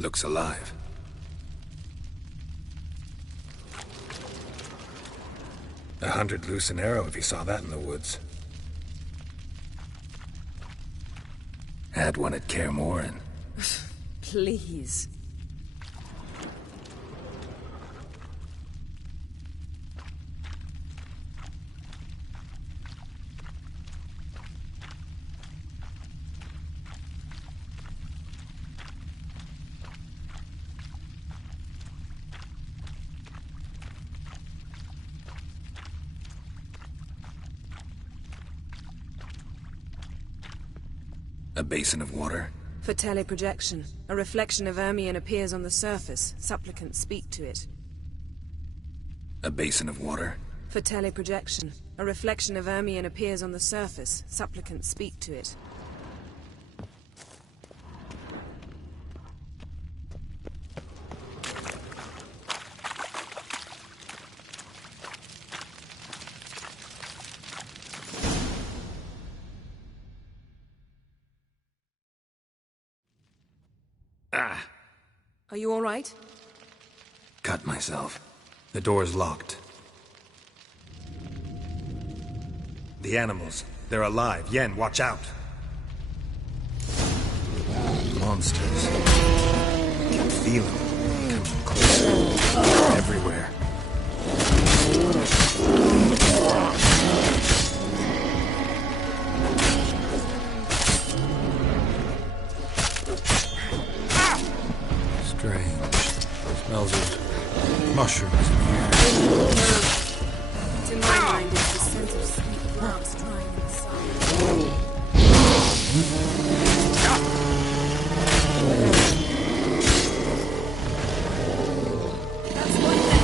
Looks alive. A 100 loose an arrow if you saw that in the woods. Had one at Kaer Morhen. Please. A basin of water? For teleprojection. A reflection of Ermion appears on the surface. Supplicants speak to it. A basin of water? For teleprojection. A reflection of Ermion appears on the surface. Supplicants speak to it. Ah! Are you all right? Cut myself. The door's locked. The animals. They're alive. Yen, watch out! Monsters. I can feel them. Coming closer. Everywhere. Strange. Smells of mushrooms in the air. To my mind, it's the scent of sweet plants drying in the sun. That's one thing.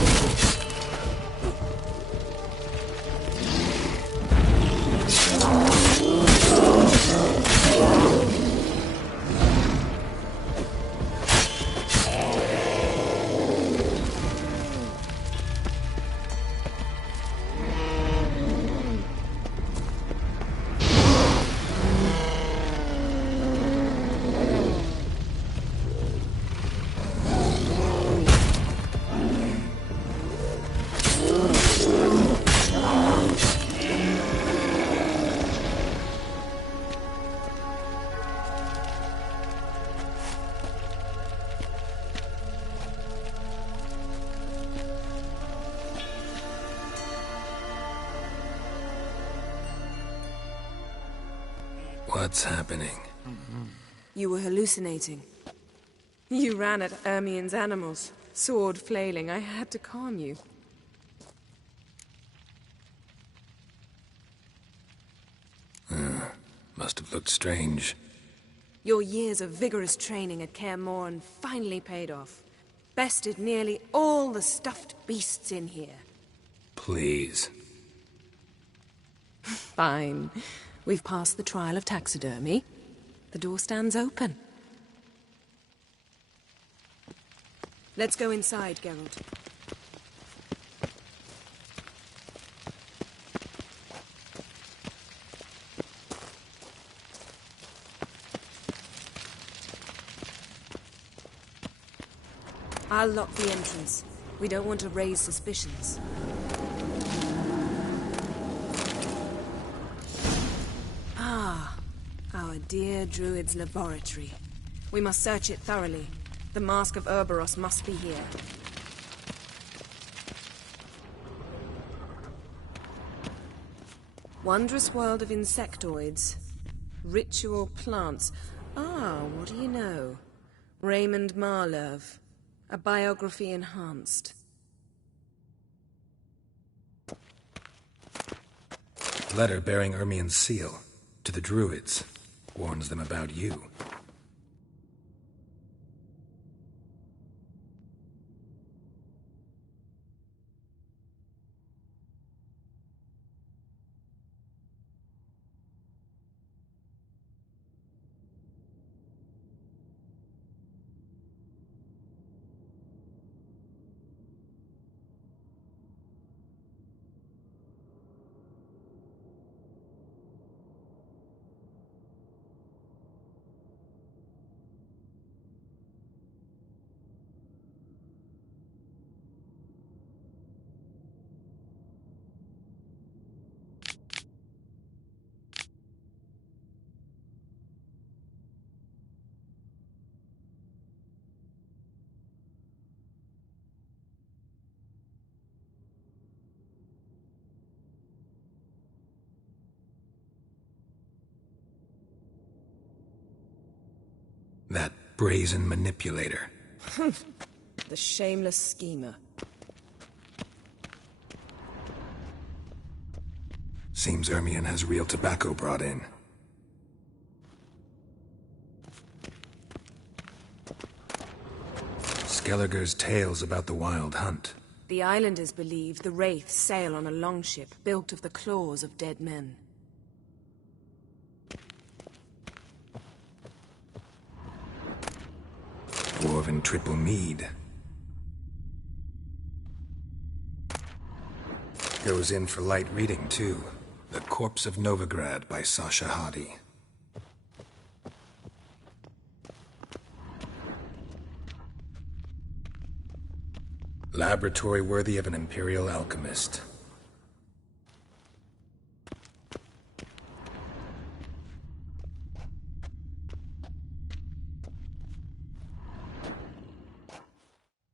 What's happening? You were hallucinating. You ran at Ermion's animals, sword flailing. I had to calm you. Must have looked strange. Your years of vigorous training at Kaer Morhen finally paid off. Bested nearly all the stuffed beasts in here. Please. Fine. We've passed the trial of taxidermy. The door stands open. Let's go inside, Geralt. I'll lock the entrance. We don't want to raise suspicions. Ah, our dear Druid's laboratory. We must search it thoroughly. The Mask of Urboros must be here. Wondrous world of insectoids. Ritual plants. Ah, what do you know? Raymond Marlove. A biography enhanced. Letter bearing Ermion's seal. To the Druids. Warns them about you. brazen manipulator. The shameless schemer. Seems Ermion has real tobacco brought in. Skelliger's tales about the Wild Hunt. The islanders believe the wraiths sail on a longship built of the claws of dead men. Dwarven triple mead. Goes in for light reading, too. The Corpse of Novigrad by Sasha Hadi. Laboratory worthy of an imperial alchemist.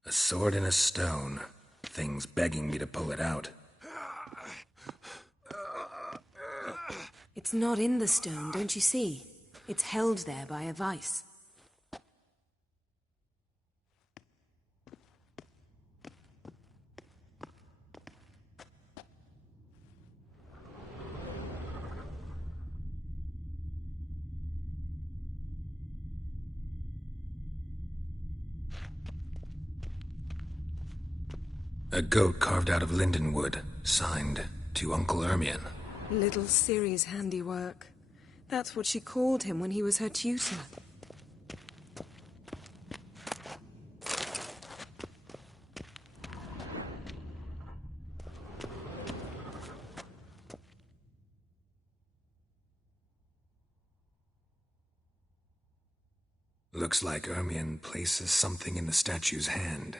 A sword in a stone. Thing's begging me to pull it out. It's not in the stone, don't you see? It's held there by a vice. A goat carved out of lindenwood, signed to Uncle Ermion. Little Ciri's handiwork. That's what she called him when he was her tutor. Looks like Ermion places something in the statue's hand.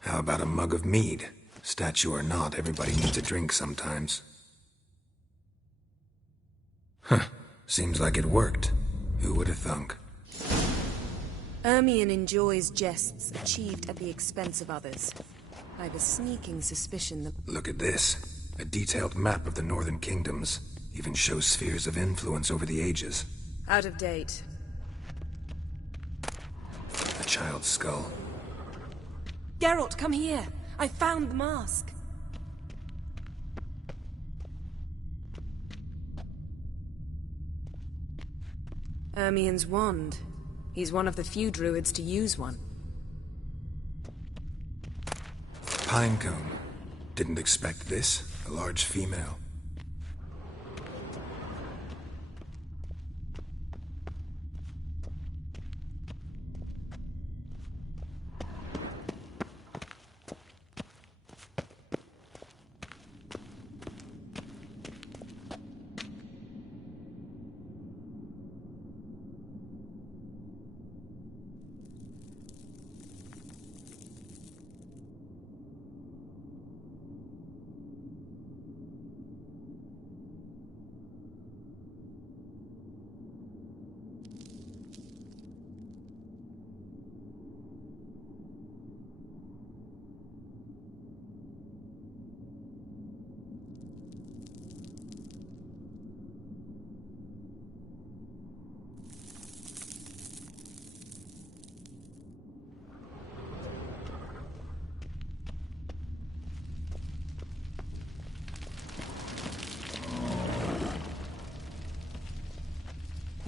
How about a mug of mead? Statue or not, everybody needs a drink sometimes. Huh. Seems like it worked. Who would have thunk? Ermion enjoys jests achieved at the expense of others. I've a sneaking suspicion that... Look at this. A detailed map of the Northern Kingdoms. Even shows spheres of influence over the ages. Out of date. A child's skull. Geralt, come here! I found the mask! Ermion's wand. He's one of the few druids to use one. Pinecone. Didn't expect this. A large female.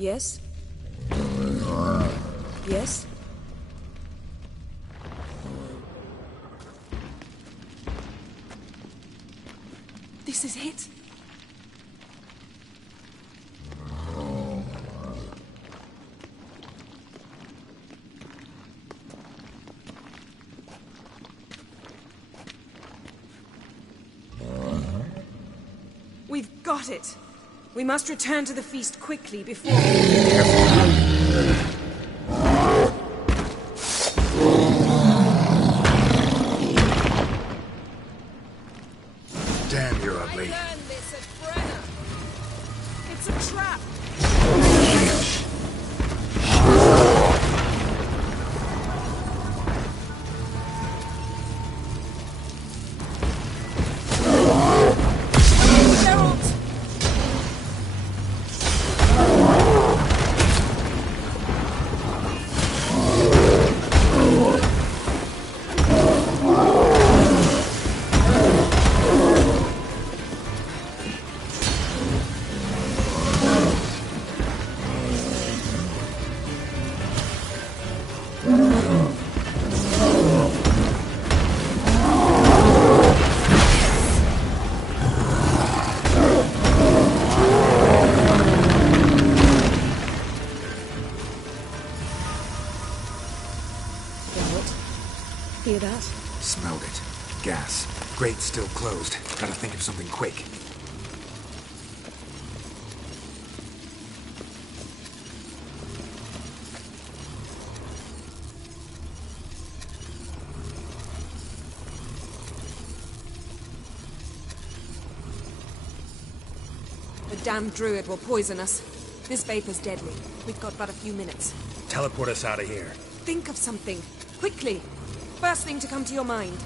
Yes? Yes? This is it. We've got it. We must return to the feast quickly before... Damn, you're ugly. I learned this at Brenner. It's a trap. Geralt, hear that? Smelled it. Gas. Grate still closed. Gotta think of something quick. The damn druid will poison us. This vapor's deadly. We've got but a few minutes. Teleport us out of here. Think of something. Quickly. First thing to come to your mind.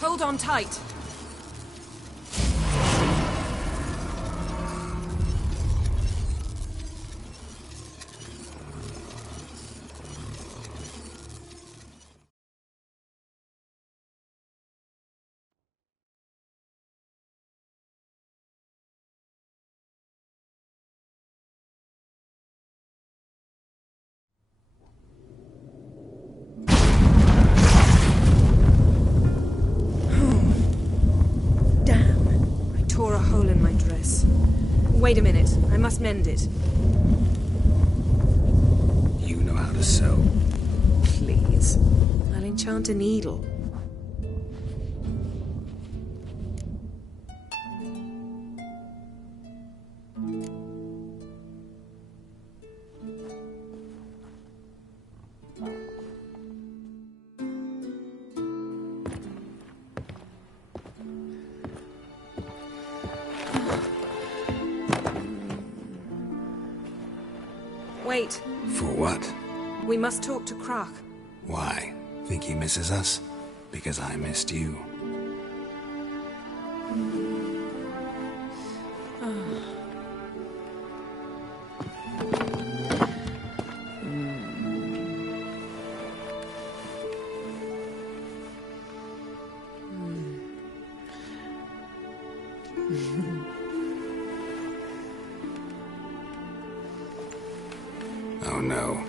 Hold on tight. Tore a hole in my dress. Wait a minute. I must mend it. You know how to sew. Please. I'll enchant a needle. Wait. For what? We must talk to Krach. Why? Think he misses us? Because I missed you. Oh no.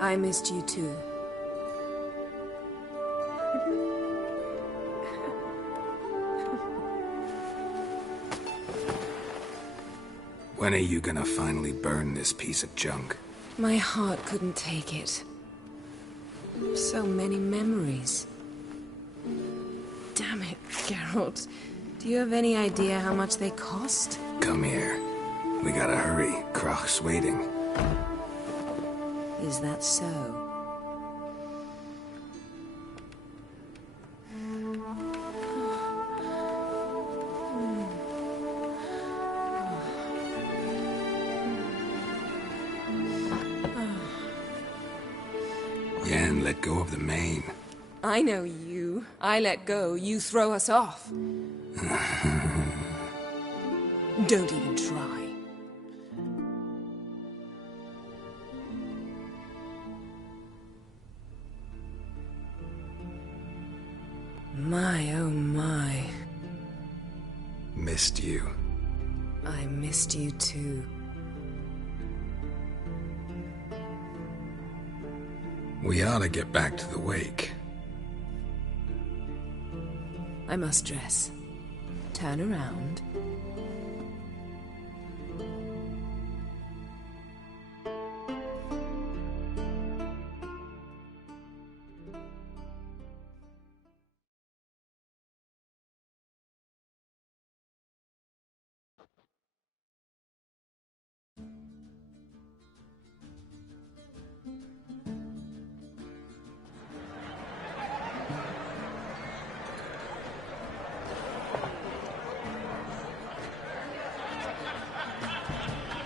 I missed you too. When are you gonna finally burn this piece of junk? My heart couldn't take it. So many memories. Damn it, Geralt. Do you have any idea how much they cost? Come here. We gotta hurry. Krach's waiting. Is that so? Yen, let go of the mane. I know you. I let go, you throw us off. Don't even try. My, oh my. Missed you. I missed you too. We ought to get back to the wake. I must dress. Turn around.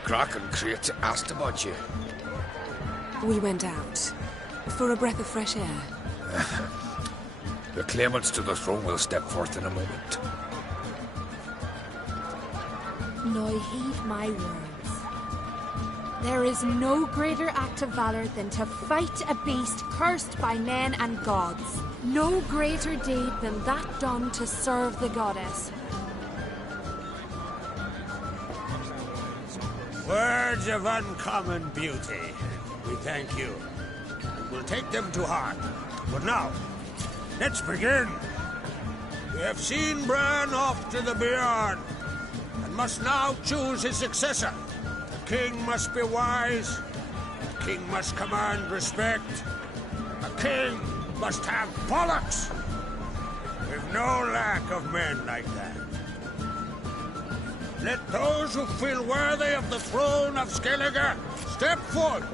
Krach and Kreat asked about you. We went out. For a breath of fresh air. The claimants to the throne will step forth in a moment. Now heed my words. There is no greater act of valor than to fight a beast cursed by men and gods. No greater deed than that done to serve the goddess. Words of uncommon beauty. We thank you. We'll take them to heart. But now, let's begin. We have seen Bran off to the Beyond, and must now choose his successor. king must be wise. A king must command respect. A king must have bollocks. We've no lack of men like that. Let those who feel worthy of the throne of Skellige step forth.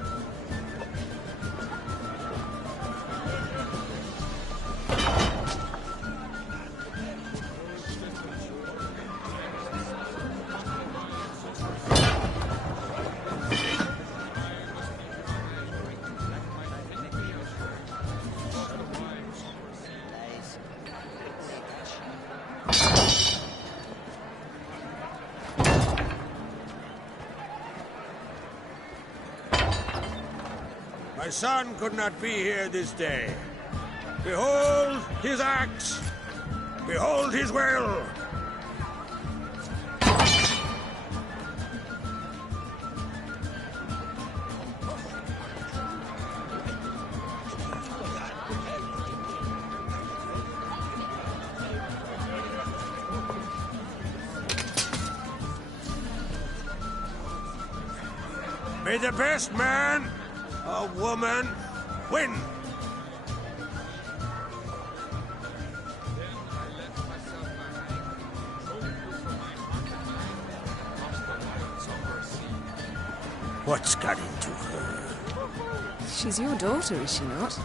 My son could not be here this day. Behold his axe. Behold his will. May the best man or woman win. What's got into her? She's your daughter, is she not?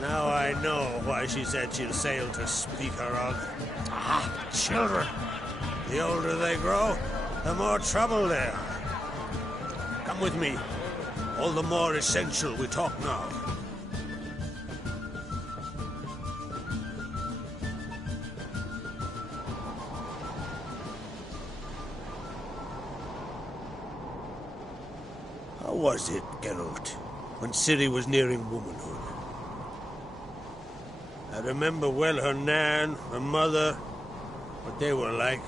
Now I know why she said she'll sail to speak her of. Ah, children. The older they grow, the more trouble they are. Come with me. All the more essential we talk now. How was it, Geralt, when Ciri was nearing womanhood? I remember well her nan, her mother, what they were like.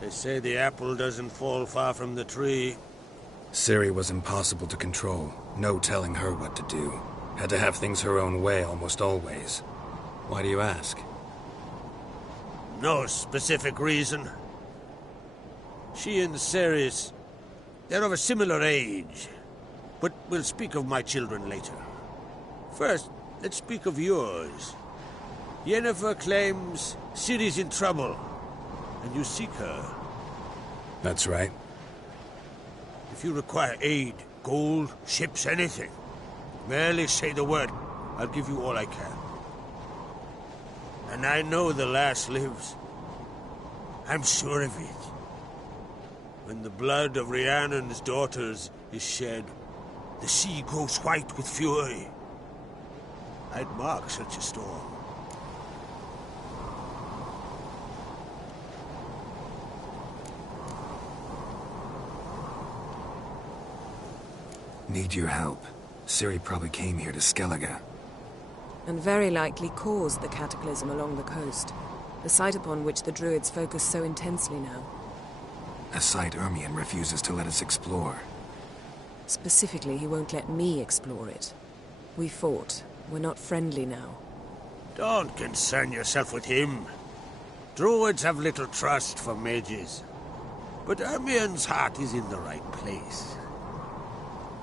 They say the apple doesn't fall far from the tree. Ciri was impossible to control. No telling her what to do. Had to have things her own way almost always. Why do you ask? No specific reason. She and Ceres, they're of a similar age. But we'll speak of my children later. First, let's speak of yours. Yennefer claims Ciri's in trouble, and you seek her. That's right. If you require aid, gold, ships, anything, merely say the word. I'll give you all I can. And I know the lass lives. I'm sure of it. When the blood of Rhiannon's daughters is shed, the sea grows white with fury. I'd mark such a storm. Need your help. Ciri probably came here to Skellige. And very likely caused the cataclysm along the coast. The site upon which the Druids focus so intensely now. A site Ermion refuses to let us explore. Specifically, he won't let me explore it. We fought. We're not friendly now. Don't concern yourself with him. Druids have little trust for mages. But Ermion's heart is in the right place.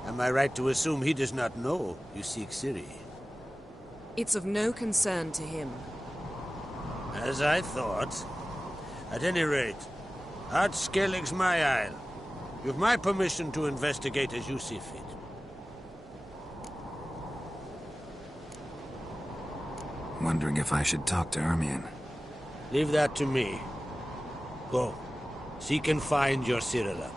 Am I right to assume he does not know you seek Ciri? It's of no concern to him. As I thought. At any rate, Ard Skellig's my isle. You've my permission to investigate as you see fit. Wondering if I should talk to Ermion. Leave that to me. Go. Seek and find your Cirilla.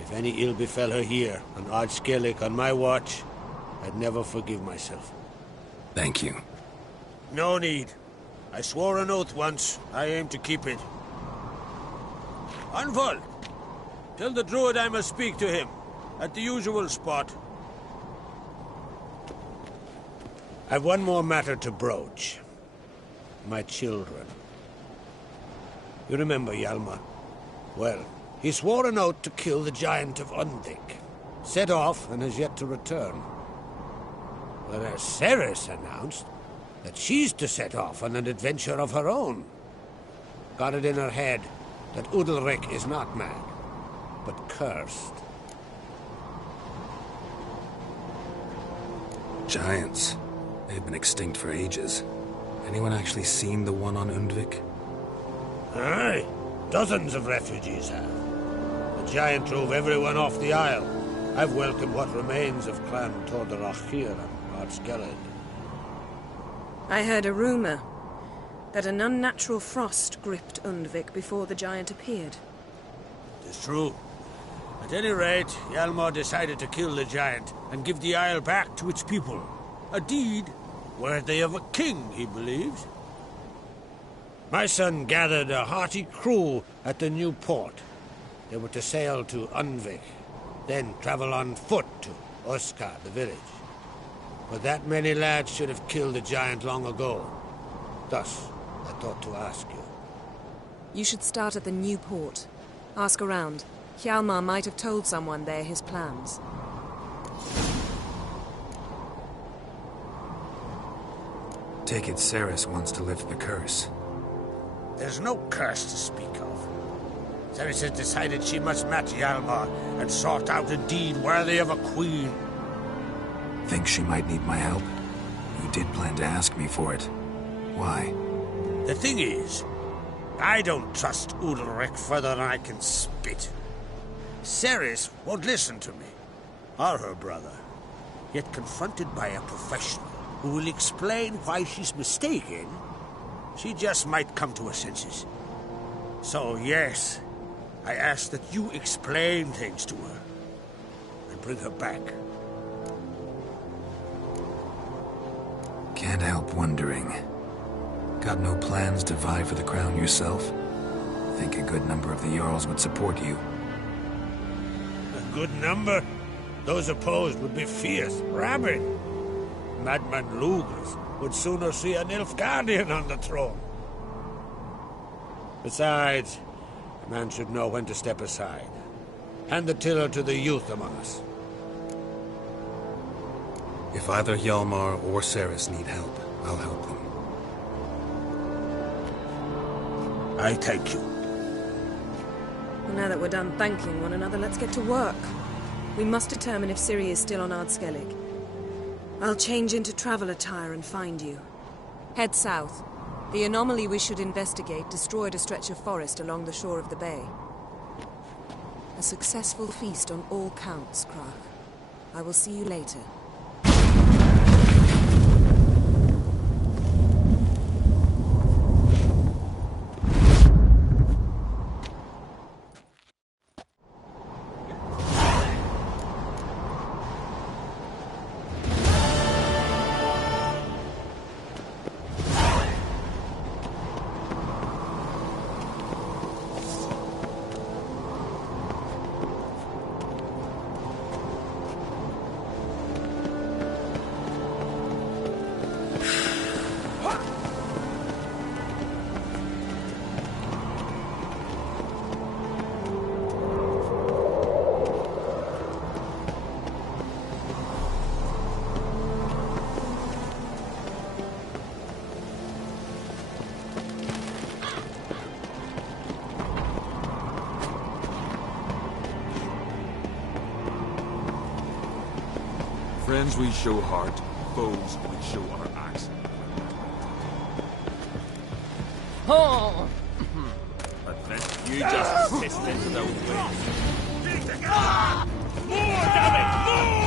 If any ill befell her here, on Ard Skellig on my watch, I'd never forgive myself. Thank you. No need. I swore an oath once. I aim to keep it. Unfold. Tell the druid I must speak to him. At the usual spot. I've one more matter to broach. My children. You remember Hjalmar? Well, he swore an oath to kill the giant of Undvik. Set off and has yet to return. Whereas Ceres announced that she's to set off on an adventure of her own. Got it in her head that Udalric is not mad. but cursed. Giants. They've been extinct for ages. Anyone actually seen the one on Undvik? Aye. Dozens of refugees have. The giant drove everyone off the isle. I've welcomed what remains of Clan Tordarachir and Ardskeled. I heard a rumor that an unnatural frost gripped Undvik before the giant appeared. It's true. At any rate, Hjalmar decided to kill the giant and give the isle back to its people. A deed worthy of a king, he believes. My son gathered a hearty crew at the new port. They were to sail to Undvik, then travel on foot to Oskar, the village. But that many lads should have killed the giant long ago. Thus, I thought to ask you. You should start at the new port. Ask around. Hjalmar might have told someone there his plans. Take it Ceres wants to lift the curse. There's no curse to speak of. Ceres has decided she must match Hjalmar and sort out a deed worthy of a queen. Think she might need my help? You did plan to ask me for it. Why? The thing is, I don't trust Udalric further than I can spit. Ceres won't listen to me, or her brother. Yet confronted by a professional who will explain why she's mistaken, she just might come to her senses. So yes, I ask that you explain things to her and bring her back. Can't help wondering. Got no plans to vie for the crown yourself? Think a good number of the Jarls would support you. A good number? Those opposed would be fierce, rabid. Madman Lugers would sooner see an Nilfgaardian on the throne. Besides, a man should know when to step aside. Hand the tiller to the youth among us. If either Hjalmar or Ceres need help, I'll help them. I thank you. Well, now that we're done thanking one another, let's get to work. We must determine if Ciri is still on Ardskellig. I'll change into travel attire and find you. Head south. The anomaly we should investigate destroyed a stretch of forest along the shore of the bay. A successful feast on all counts, Krach. I will see you later. Friends we show heart, foes we show our axe. Oh! But then you just pissed into the wind. More, damn it! More!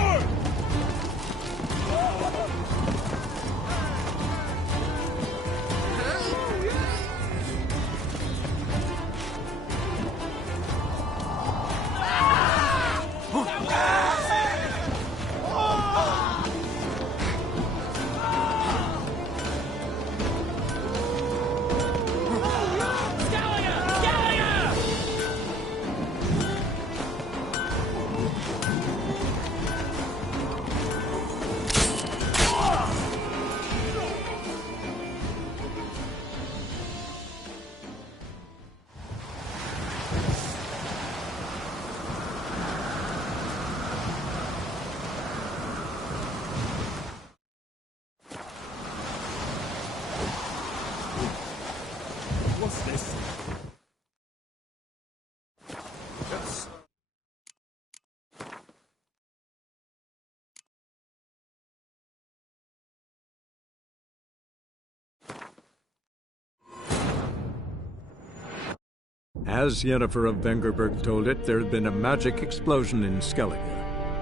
As Yennefer of Vengerberg told it, there had been a magic explosion in Skellige.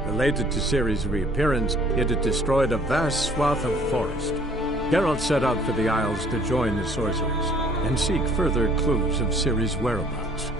Related to Ciri's reappearance, it had destroyed a vast swath of forest. Geralt set out for the Isles to join the sorcerers and seek further clues of Ciri's whereabouts.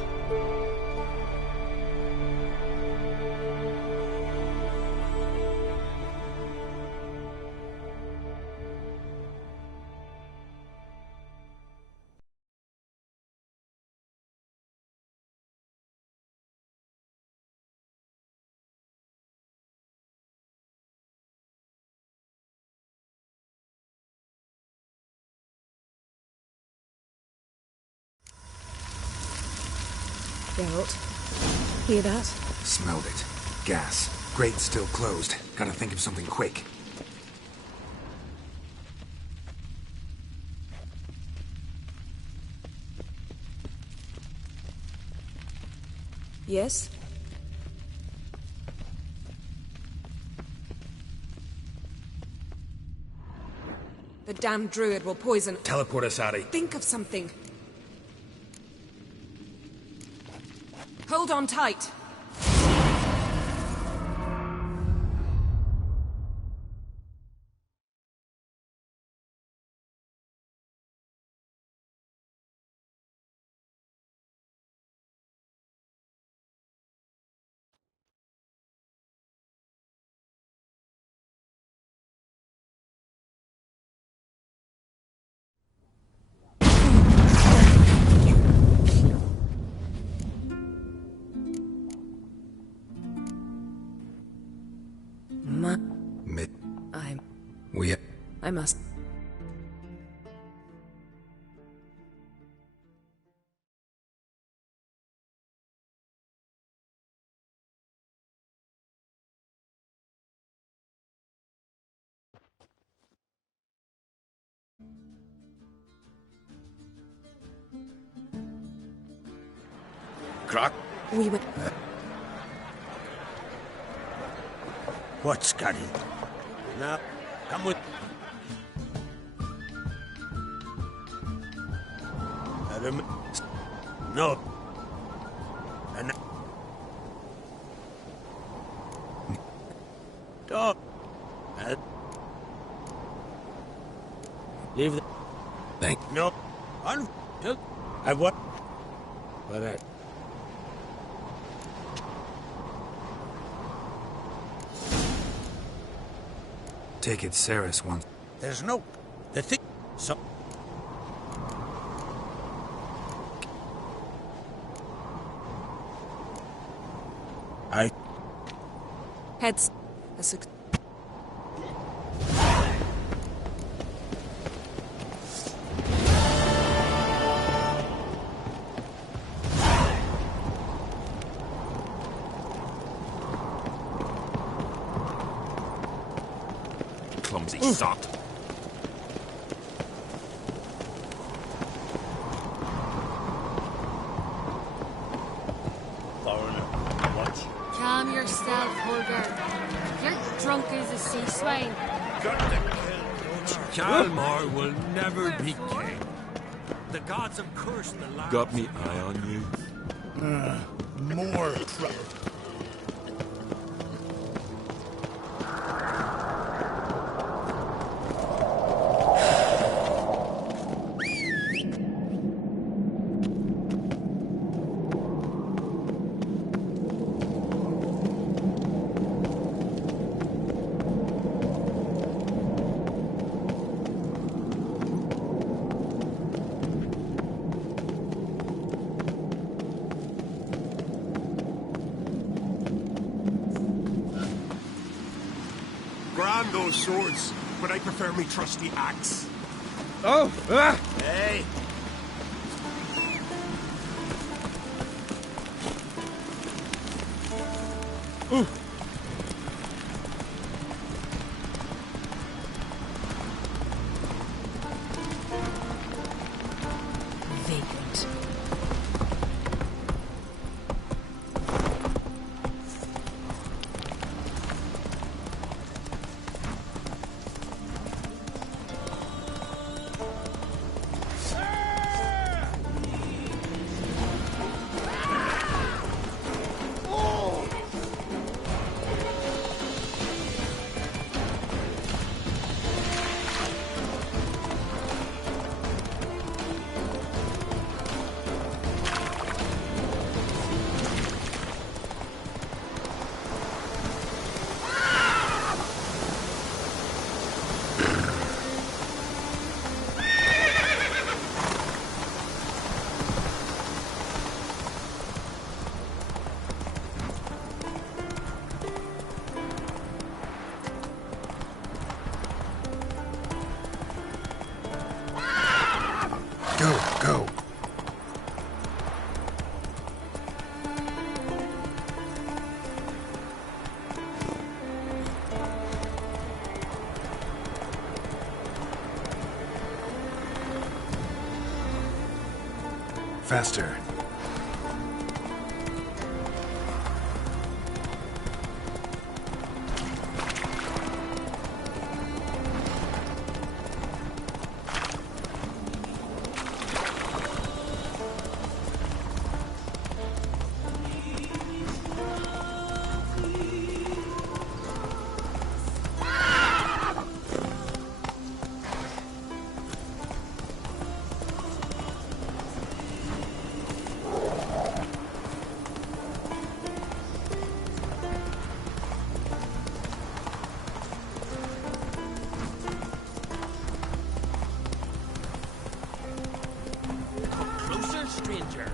Geralt, hear that? Smelled it. Gas. Grate's still closed. Gotta think of something quick. Yes? The damn druid will poison... Teleport us out of... Think of something. Hold on tight. I must... Croc? We went... What, Scotty? Now, come with... Adam... No. And... Dog. Leave the... Thank... No. I what? What that? Take it Ceres wants... There's no... The thing... So... Heads... A suc... Clumsy sot. Calm yourself, Holger. You're drunk as a sea swine. Calmar will never be king. The gods have cursed the land. Got me eye on you? More trouble. Grand those swords, but I prefer me trusty axe. Oh! Ah! Hey! Vacant. Faster. Closer, stranger.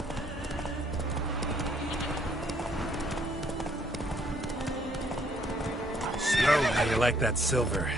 Slow. How do you like that silver?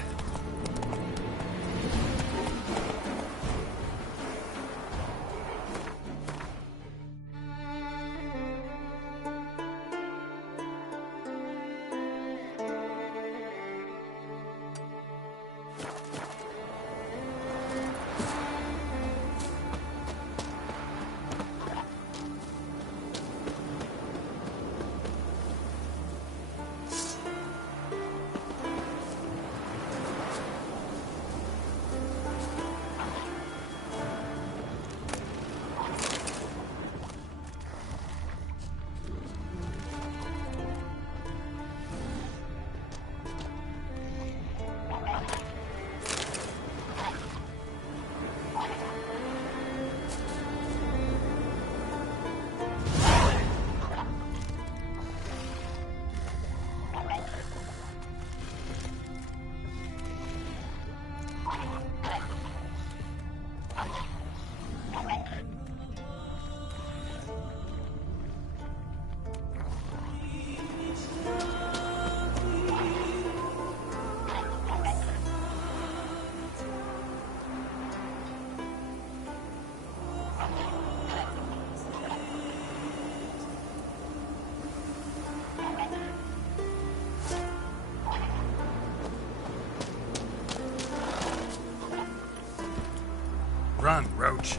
Run, Roach.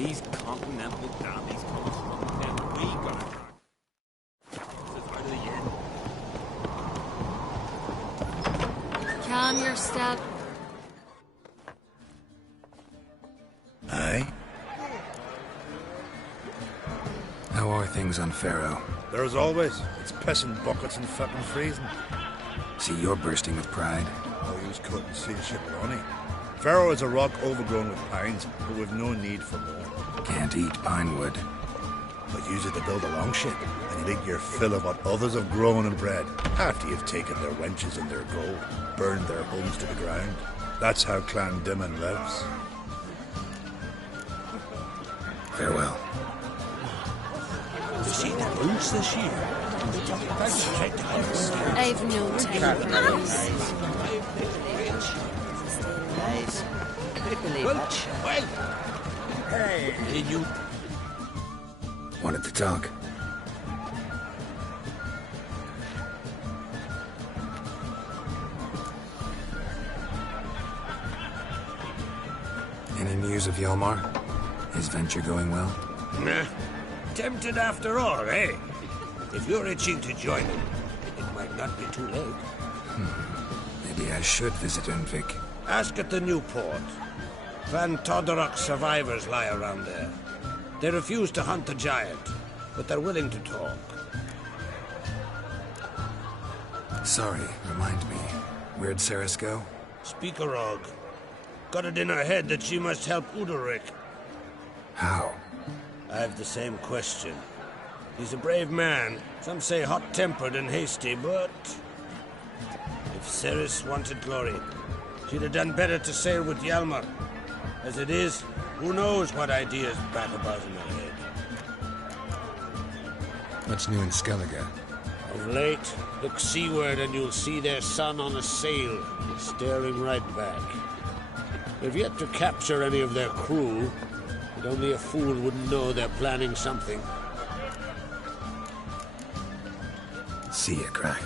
These continental dandies come from, then we gotta drag this out of the inn. Calm your step. Aye? How are things on Pharaoh? There as always. It's pissing buckets and fucking freezing. See, you're bursting with pride. Oh, you couldn't see a ship of honey. Pharaoh is a rock overgrown with pines, but we've no need for more. Can't eat pine wood. But use it to build a longship, and you make your fill of what others have grown and bred, after you've taken their wenches and their gold, burned their homes to the ground. That's how Clan Dimon lives. Farewell. To see the boots this year. I've no time for this. Well, hey, you... Wanted to talk. Any news of Yelmar? His venture going well? Nah. Tempted after all, eh? If you're itching to join him, it might not be too late. Maybe I should visit Unvik. Ask at the new port. Van Todorok survivors lie around there. They refuse to hunt the giant, but they're willing to talk. Sorry, remind me. Where'd Ceres go? Speakerog. Got it in her head that she must help Udalric. How? I have the same question. He's a brave man. Some say hot-tempered and hasty, but... if Ceres wanted glory, she'd have done better to sail with Hjalmar. As it is, who knows what ideas bat about in her head. What's new in Skellige? Of late, look seaward and you'll see their sun on a sail, staring right back. They've yet to capture any of their crew, but only a fool wouldn't know they're planning something. See ya, Crack.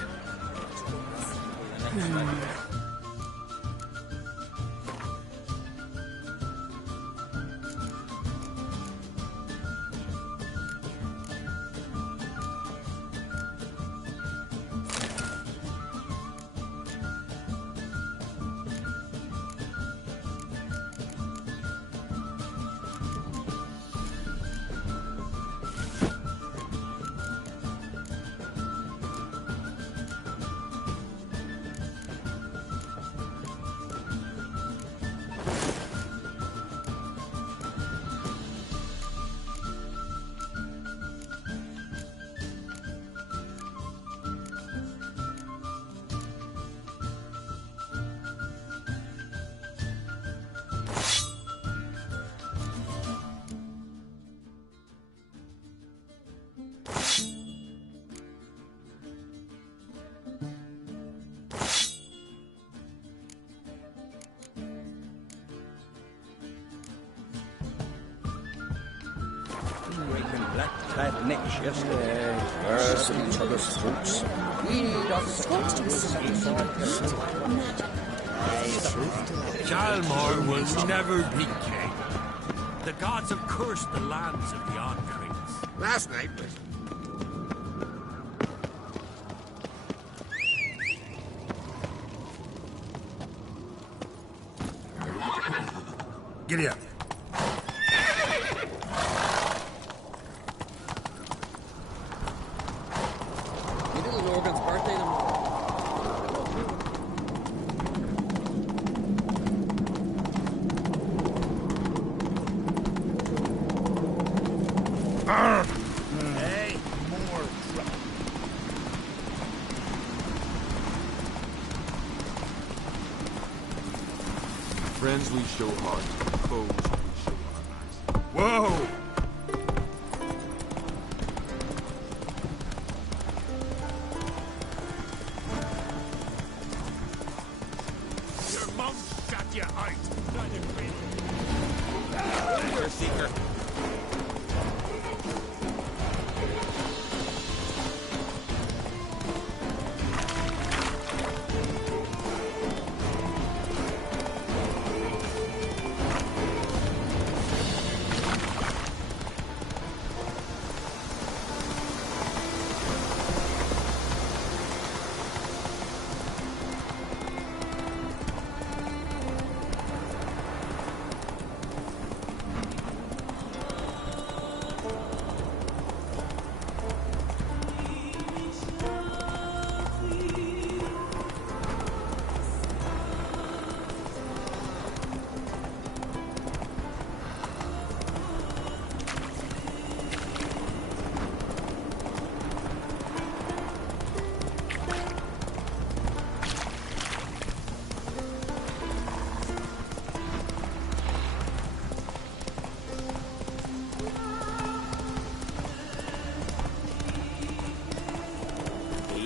Black-clad necks yesterday. First at each other's throats. Hjalmar will never be king. The gods have cursed the lands of the Oddkrings. Last night was... Giddy up. Hey, more trouble. Friends we show heart, foes we show our eyes. Whoa! Your mom shot you out. Treasure seeker.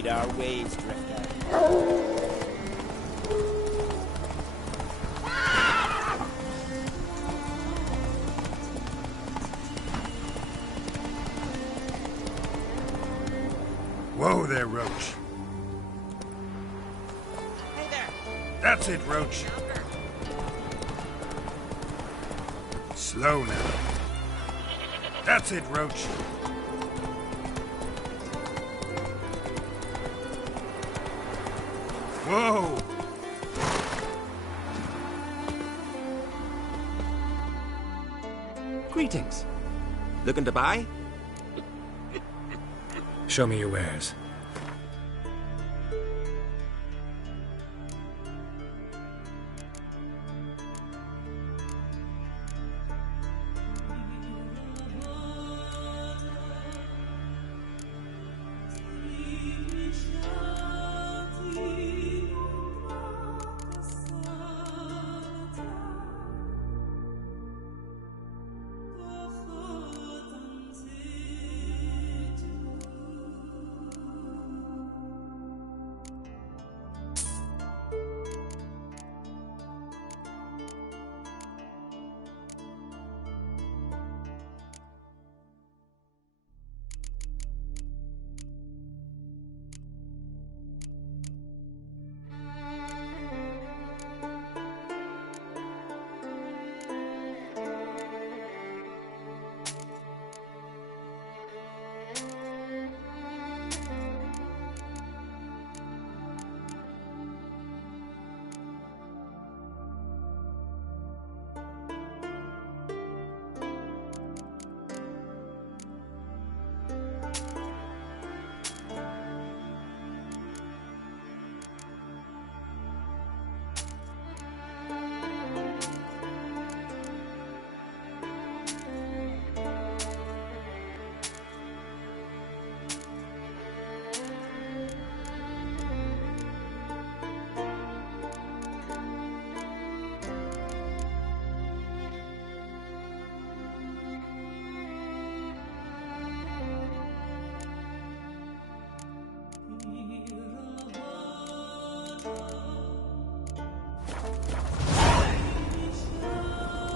our ways, Drifter. Whoa there, Roach. Hey there! That's it, Roach. Slow now. That's it, Roach. Whoa! Greetings. Looking to buy? Show me your wares.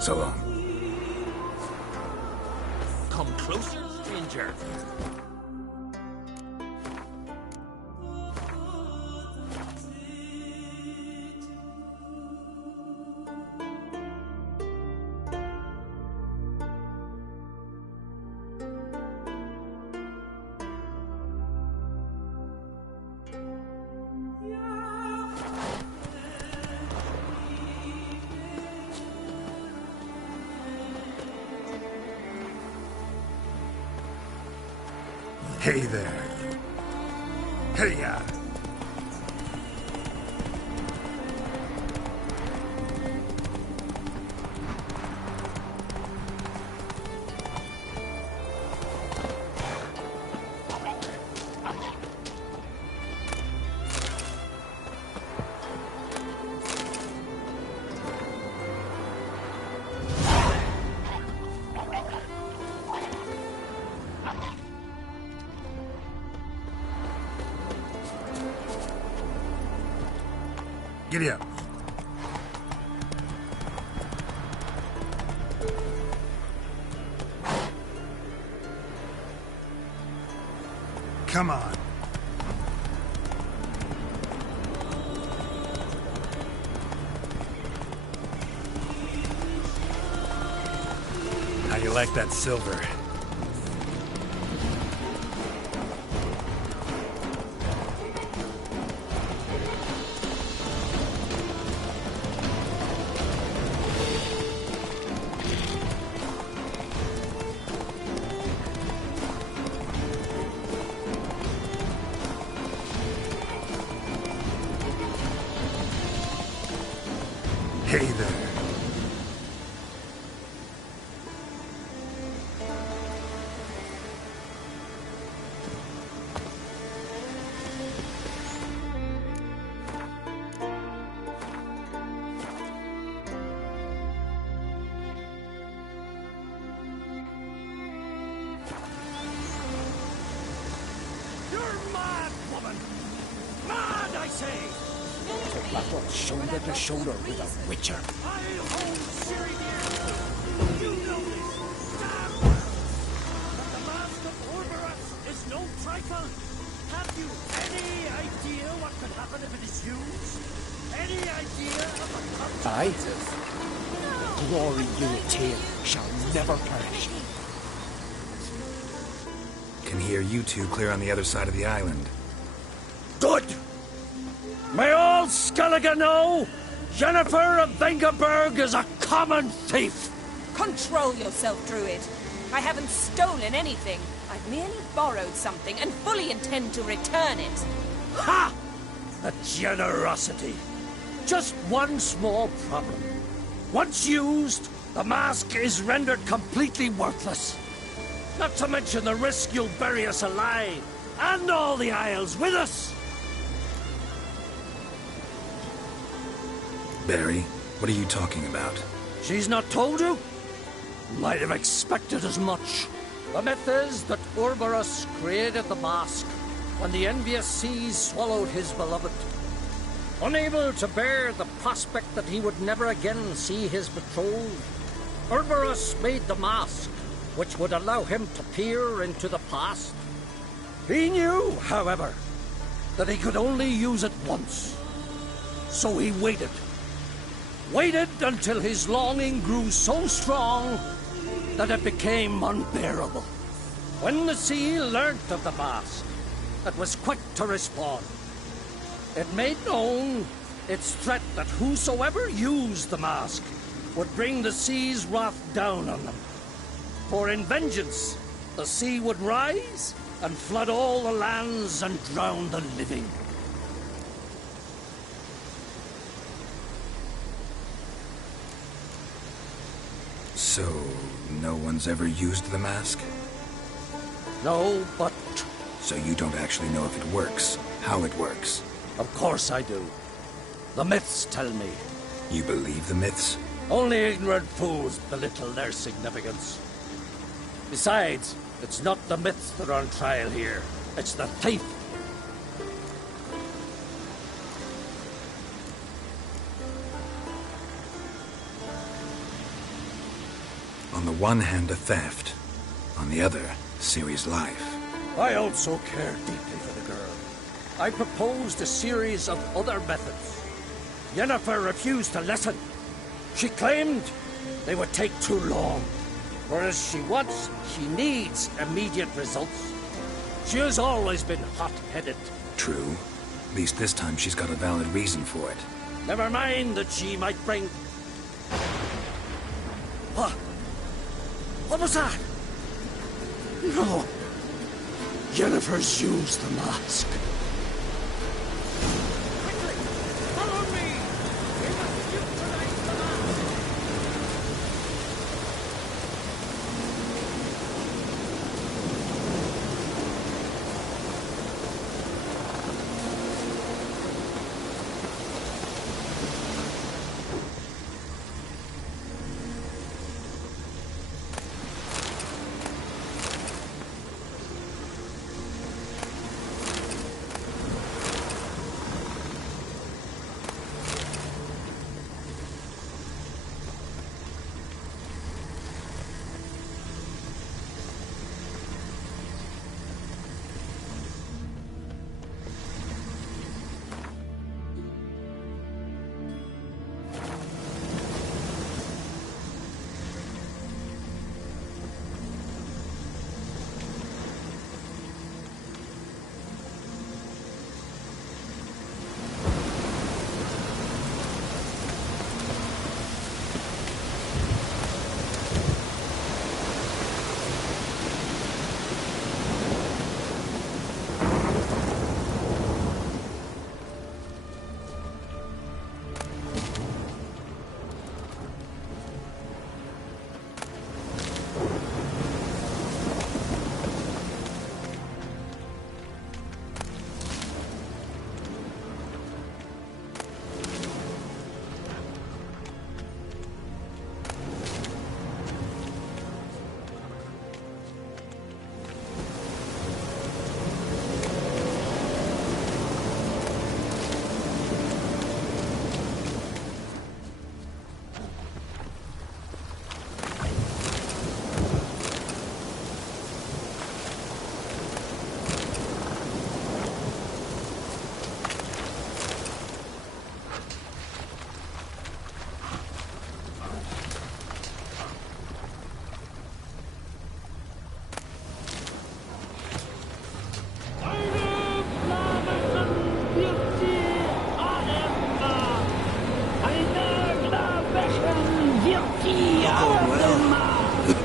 So long. Come closer, stranger. Hey there. Hey-ya. Giddy up. Come on. How you like that silver? Hey there. You're mad, woman! Stand, I say! To battle shoulder to shoulder with a witcher. I'll hold Ciri here! You know this! Damn well! But the Mask of Orberus is no trifle! Have you any idea what could happen if it is used? Any idea of the consequences? Aye. Glory you attain shall never perish. Can hear you two clear on the other side of the island. Good! May all Skellige know, Jennifer of Vengerberg is a common thief! Control yourself, Druid. I haven't stolen anything. I've merely borrowed something and fully intend to return it. Ha! The generosity. Just one small problem. Once used, the mask is rendered completely worthless. Not to mention the risk you'll bury us alive, and all the Isles with us! Barry, what are you talking about? She's not told you? Might have expected as much. The myth is that Orberus created the mask when the envious seas swallowed his beloved. Unable to bear the prospect that he would never again see his betrothed, Orberus made the mask, which would allow him to peer into the past. He knew, however, that he could only use it once. So he waited. Waited until his longing grew so strong that it became unbearable. When the sea learnt of the mask, it was quick to respond. It made known its threat that whosoever used the mask would bring the sea's wrath down on them. For in vengeance, the sea would rise and flood all the lands and drown the living. So, no one's ever used the mask? No, but... So you don't actually know if it works, how it works? Of course I do. The myths tell me. You believe the myths? Only ignorant fools belittle their significance. Besides, it's not the myths that are on trial here. It's the thief. On the one hand, a theft. On the other, Ciri's life. I also care deeply for the girl. I proposed a series of other methods. Yennefer refused to listen. She claimed they would take too long. Whereas she needs immediate results. She has always been hot-headed. True. At least this time she's got a valid reason for it. Never mind that she might bring... What? What was that? No. Yennefer's used the mask. Quickly! Follow me! We must utilize the mask!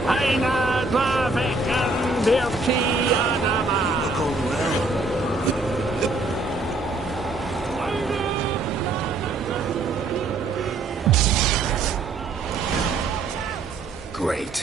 Aina Dlavik and Birki Anama. Look all around. Great.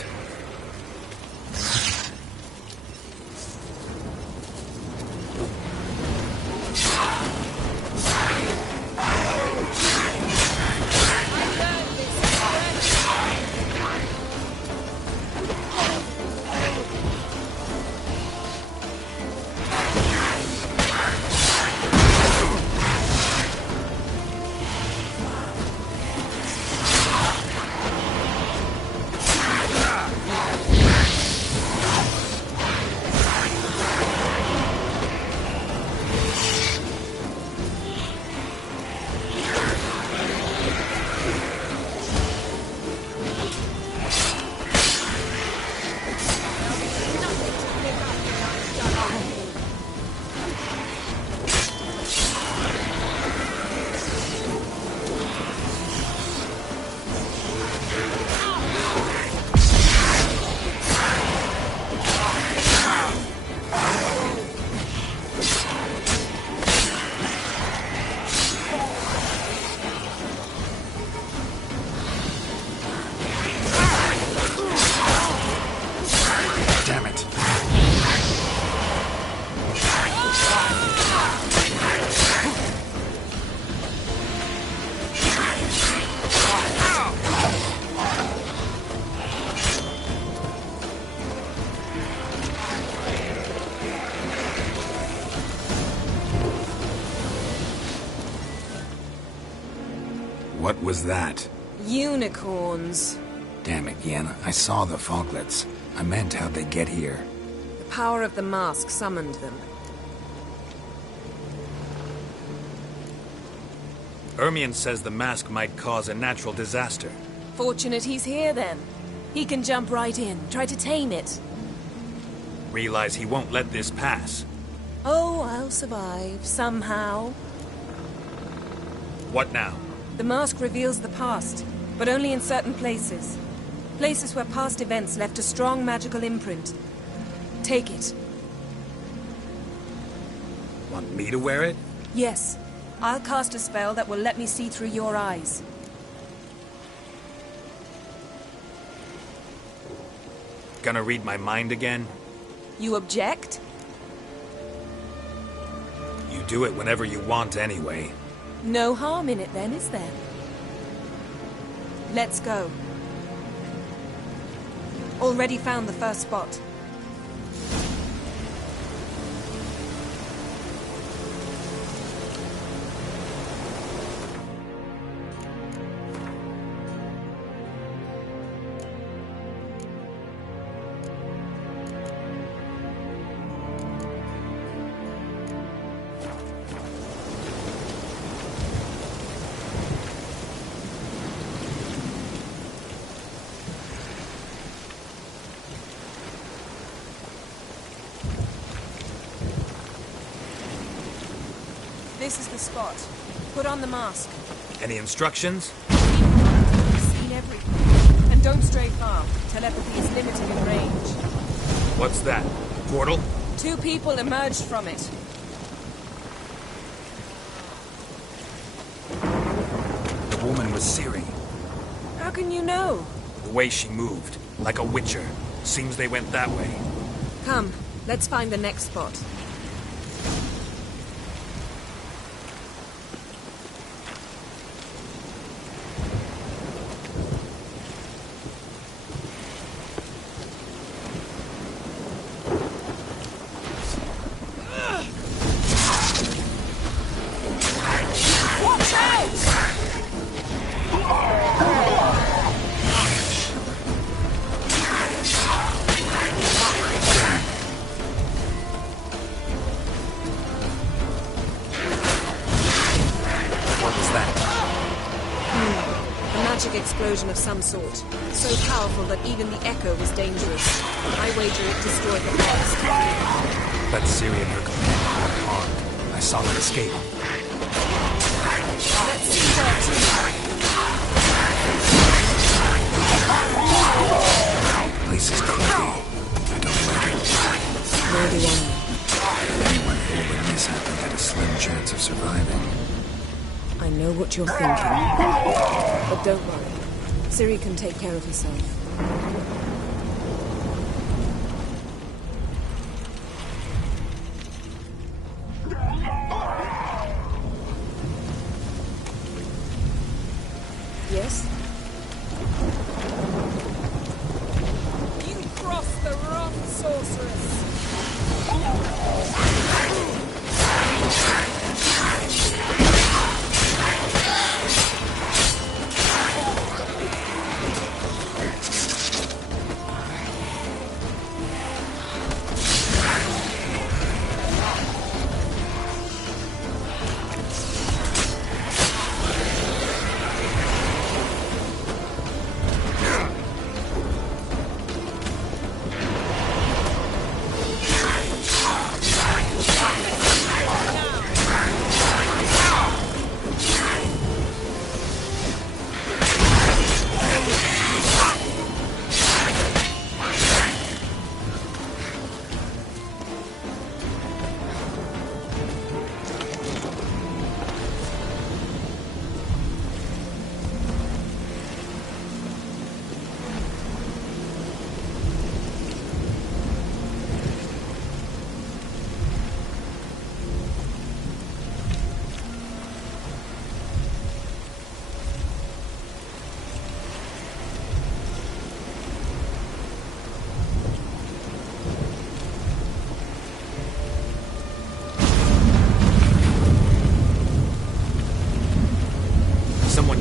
What was that? Unicorns. Damn it, Yen. I saw the foglets. I meant how'd they get here? The power of the mask summoned them. Ermion says the mask might cause a natural disaster. Fortunate he's here, then. He can jump right in, try to tame it. Realize he won't let this pass. Oh, I'll survive, somehow. What now? The mask reveals the past, but only in certain places. Places where past events left a strong magical imprint. Take it. Want me to wear it? Yes. I'll cast a spell that will let me see through your eyes. Gonna read my mind again? You object? You do it whenever you want anyway. No harm in it then, is there? Let's go. Already found the first spot. This is the spot. Put on the mask. Any instructions? You've seen everything. And don't stray far. Telepathy is limited in range. What's that? Portal? 2 people emerged from it. The woman was Ciri. How can you know? The way she moved. Like a witcher. Seems they went that way. Come, let's find the next spot. Explosion of some sort. So powerful that even the echo was dangerous. I wager it destroyed the forest. But Ciri and her companion weren't harmed. I saw them escape. Let's see where to. what you're thinking. But don't worry. Ciri can take care of herself. Yes? You crossed the wrong sorceress.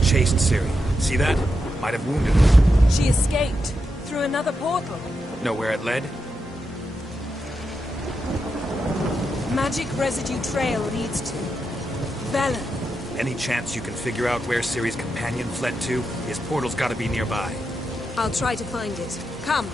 Chased Ciri. See that? Might have wounded her. She escaped through another portal. Know where it led? Magic residue trail leads to Velen. Any chance you can figure out where Ciri's companion fled to? His portal's gotta be nearby. I'll try to find it. Come.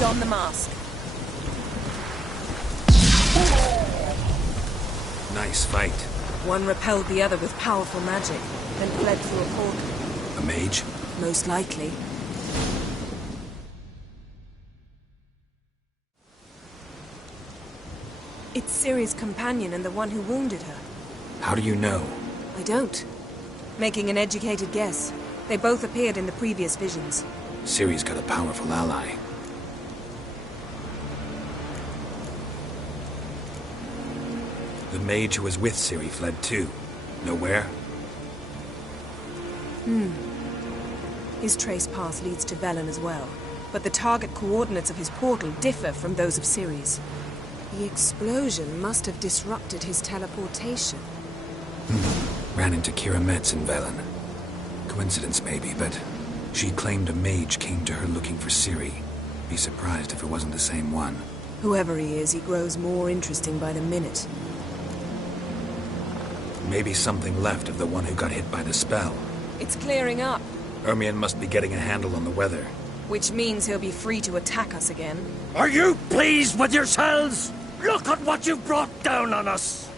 Don the mask. Nice fight. One repelled the other with powerful magic, then fled through a portal. A mage? Most likely. It's Ciri's companion and the one who wounded her. How do you know? I don't. Making an educated guess. They both appeared in the previous visions. Ciri's got a powerful ally. The mage who was with Ciri fled too. Know where? His trace path leads to Velen as well. But the target coordinates of his portal differ from those of Ciri's. The explosion must have disrupted his teleportation. Ran into Kira Metz in Velen. Coincidence maybe, but she claimed a mage came to her looking for Ciri. Be surprised if it wasn't the same one. Whoever he is, he grows more interesting by the minute. Maybe something left of the one who got hit by the spell. It's clearing up, Ermion must be getting a handle on the weather. which means he'll be free to attack us again. Are you pleased with yourselves? Look at what you've brought down on us!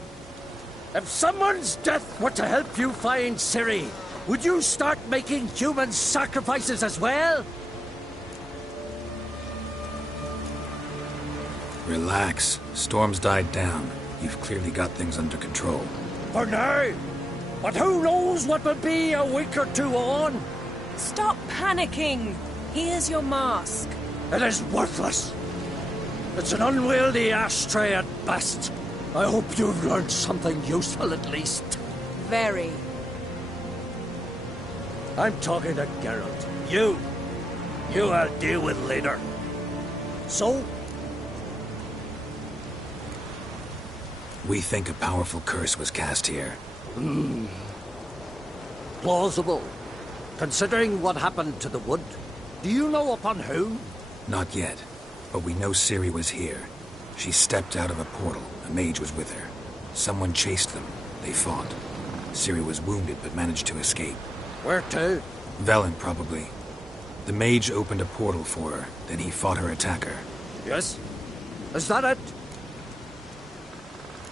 If someone's death were to help you find Ciri, would you start making human sacrifices as well? Relax. Storm's died down. You've clearly got things under control. For now. But who knows what will be a week or two on? Stop panicking! Here's your mask. It is worthless. It's an unwieldy ashtray at best. I hope you've learned something useful at least. Very. I'm talking to Geralt. You I'll deal with later. So? We think a powerful curse was cast here. Plausible. Considering what happened to the wood. Do you know upon whom? Not yet, but we know Ciri was here. She stepped out of a portal. A mage was with her. Someone chased them. They fought. Ciri was wounded but managed to escape. Where to? Velen, probably. The mage opened a portal for her, then he fought her attacker. Yes? Is that it?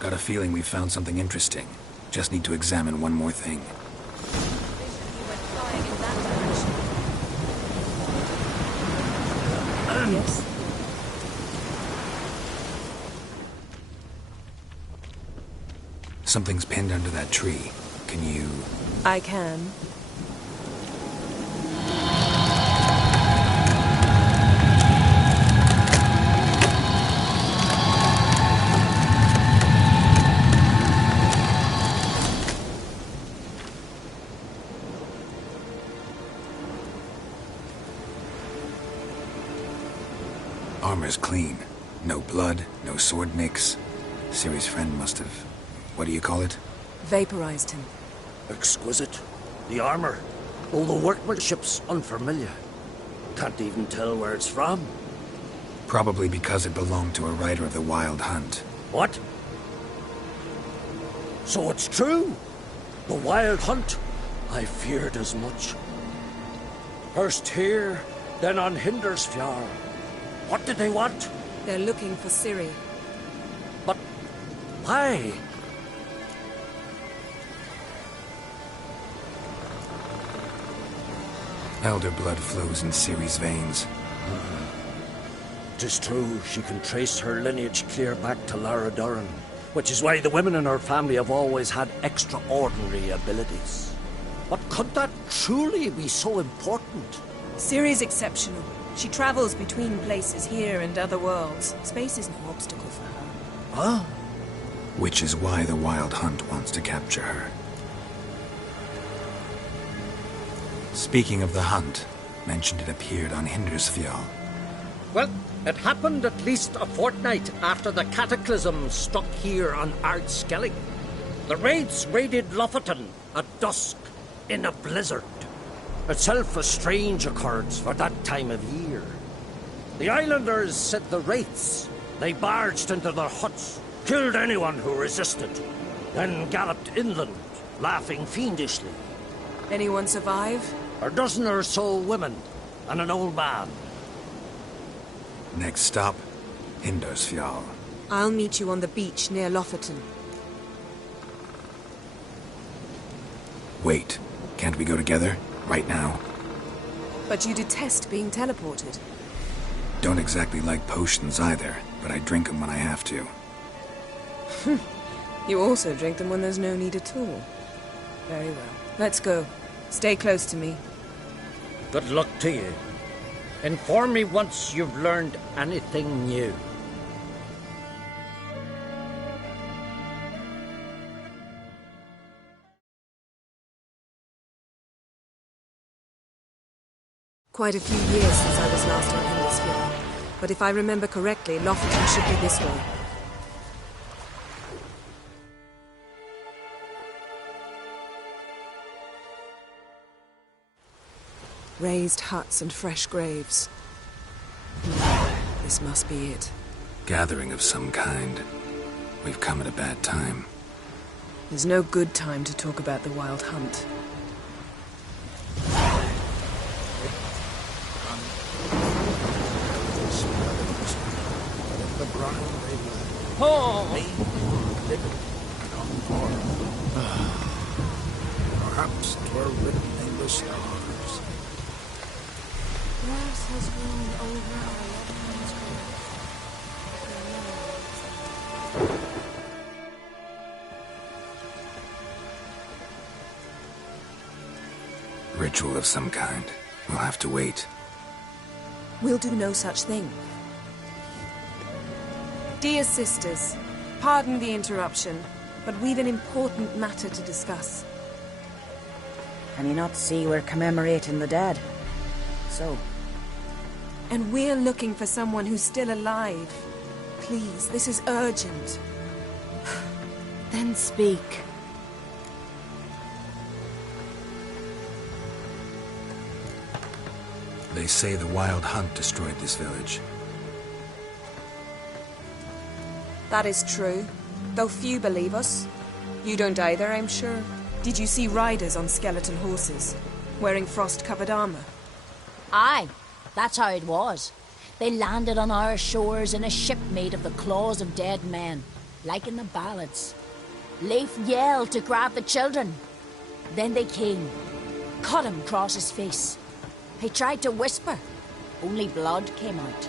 Got a feeling we found something interesting. Just need to examine one more thing. Yes? Something's pinned under that tree. Can you... I can. Armor's clean. No blood, no sword nicks. Ciri's friend must have... what do you call it? Vaporized him. Exquisite. The armor. All the workmanship's unfamiliar. Can't even tell where it's from. Probably because it belonged to a rider of the Wild Hunt. What? So it's true? The Wild Hunt? I feared as much. First here, then on Hindersfjord. What did they want? They're looking for Ciri. But why? Elder blood flows in Ciri's veins. 'Tis true, she can trace her lineage clear back to Lara Duran, which is why the women in her family have always had extraordinary abilities. But could that truly be so important? Ciri's exceptional. She travels between places here and other worlds. Space is no obstacle for her. Huh? Which is why the Wild Hunt wants to capture her. Speaking of the hunt, mentioned it appeared on Hindersfjall. Well, it happened at least a fortnight after the cataclysm struck here on Ardskellig. The raids raided Lofoten at dusk in a blizzard. Itself a strange occurrence for that time of year. The islanders said the wraiths. They barged into their huts, killed anyone who resisted, then galloped inland, laughing fiendishly. Anyone survive? A dozen or so women, and an old man. Next stop, Hindersfjall. I'll meet you on the beach near Lofoten. Wait, can't we go together? Right now? But you detest being teleported. Don't exactly like potions either, but I drink them when I have to. You also drink them when there's no need at all. Very well. Let's go. Stay close to me. Good luck to you. Inform me once you've learned anything new. Quite a few years since I was last on Hindersfjord, but if I remember correctly, Lofoten should be this way. Raised huts and fresh graves. This must be it. Gathering of some kind. We've come at a bad time. There's no good time to talk about the Wild Hunt. Perhaps 'twere written in the stars. Grass has grown over our Ritual of some kind. We'll have to wait. We'll do no such thing. Dear sisters, pardon the interruption, but we've an important matter to discuss. Can you not see we're commemorating the dead? So? And we're looking for someone who's still alive. Please, this is urgent. Then speak. They say the Wild Hunt destroyed this village. That is true, though few believe us. You don't either, I'm sure. Did you see riders on skeleton horses, wearing frost-covered armor? Aye, that's how it was. They landed on our shores in a ship made of the claws of dead men, like in the ballads. Leif yelled to grab the children. Then they came, cut him across his face. He tried to whisper, only blood came out.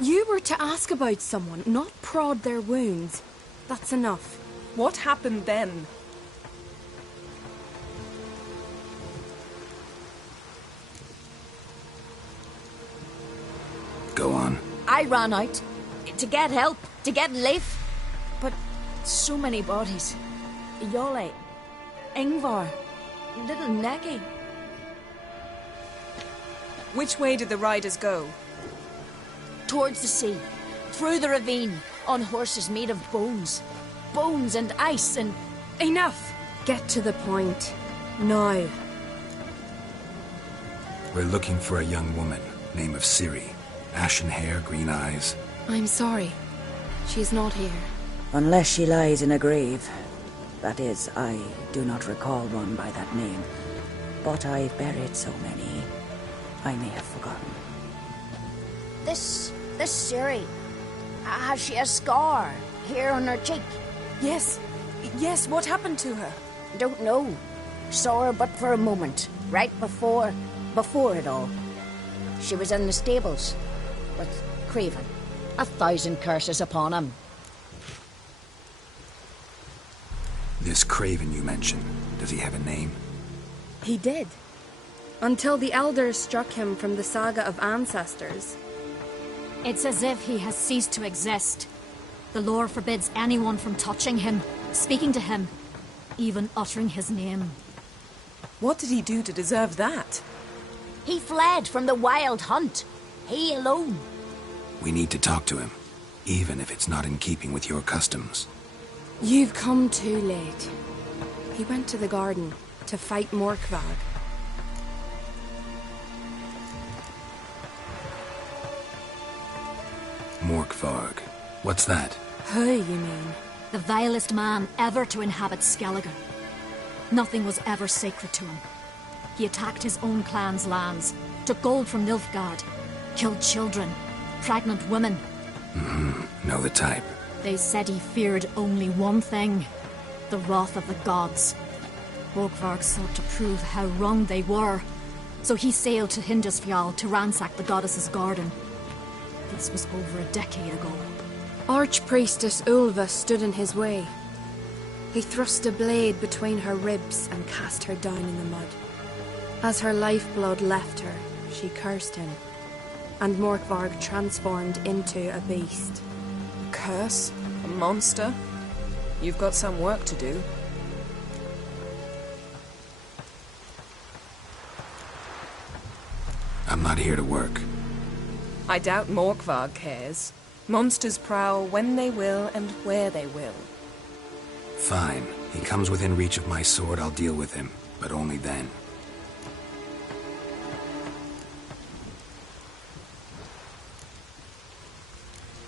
You were to ask about someone, not prod their wounds. That's enough. What happened then? Go on. I ran out to get help, to get Leif. But so many bodies. Yole, Ingvar, little Necky. Which way did the riders go? Towards the sea, through the ravine, on horses made of bones. Bones and ice and... Enough! Get to the point. Now. We're looking for a young woman, name of Ciri. Ashen hair, green eyes. I'm sorry. She's not here. Unless she lies in a grave. That is, I do not recall one by that name. But I've buried so many, I may have forgotten. This Ciri, has she a scar here on her cheek? Yes, what happened to her? Don't know. Saw her but for a moment, right before it all. She was in the stables with Craven. 1,000 curses upon him. This Craven you mentioned, does he have a name? He did. Until the elders struck him from the saga of ancestors. It's as if he has ceased to exist. The lore forbids anyone from touching him, speaking to him, even uttering his name. What did he do to deserve that? He fled from the wild hunt. He alone. We need to talk to him, even if it's not in keeping with your customs. You've come too late. He went to the garden to fight Morkvag. Morkvarg. What's that? Who, you mean? The vilest man ever to inhabit Skellige. Nothing was ever sacred to him. He attacked his own clan's lands, took gold from Nilfgaard, killed children, pregnant women. Know the type. They said he feared only one thing, the wrath of the gods. Morkvarg sought to prove how wrong they were, so he sailed to Hindisfjall to ransack the goddess's garden. This was over a decade ago. Archpriestess Ulva stood in his way. He thrust a blade between her ribs and cast her down in the mud. As her lifeblood left her, she cursed him, and Morkvarg transformed into a beast. Curse? A monster? You've got some work to do. I'm not here to work. I doubt Morkvarg cares. Monsters prowl when they will and where they will. Fine. He comes within reach of my sword, I'll deal with him. But only then.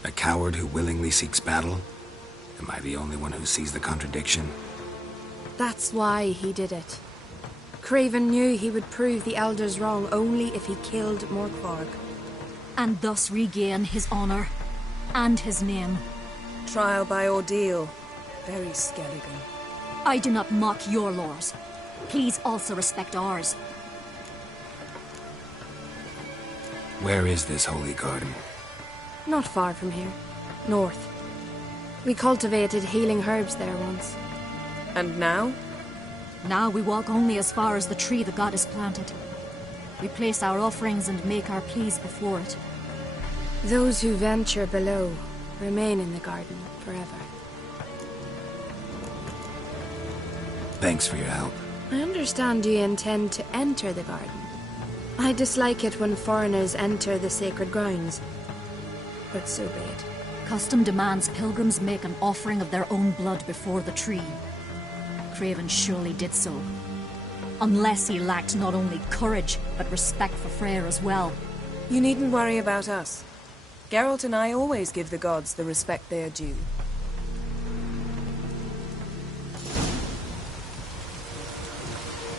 A coward who willingly seeks battle? Am I the only one who sees the contradiction? That's why he did it. Craven knew he would prove the elders wrong only if he killed Morkvarg. And thus regain his honor and his name. Trial by ordeal. Very Skelligan. I do not mock your laws. Please also respect ours. Where is this holy garden? Not far from here. North. We cultivated healing herbs there once. And now? Now we walk only as far as the tree the goddess planted. We place our offerings and make our pleas before it. Those who venture below remain in the garden forever. Thanks for your help. I understand you intend to enter the garden. I dislike it when foreigners enter the sacred grounds. But so be it. Custom demands pilgrims make an offering of their own blood before the tree. Craven surely did so. Unless he lacked not only courage, but respect for Freyr as well. You needn't worry about us. Geralt and I always give the gods the respect they are due.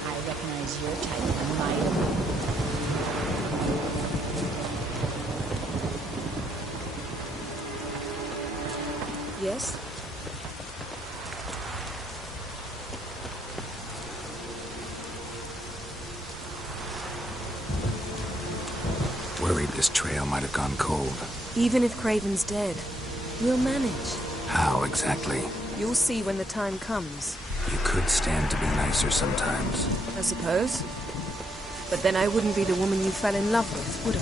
I recognize your type and mine. Yes? worried this trail might have gone cold. Even if Craven's dead, we'll manage. How exactly? You'll see when the time comes. You could stand to be nicer sometimes. I suppose. But then I wouldn't be the woman you fell in love with, would I?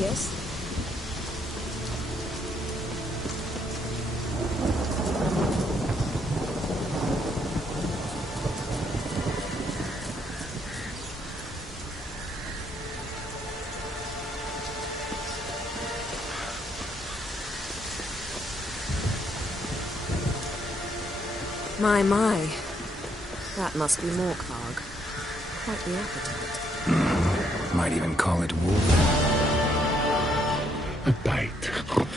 Yes? My. That must be Morkvarg. Quite the appetite. Might even call it wolf. A bite.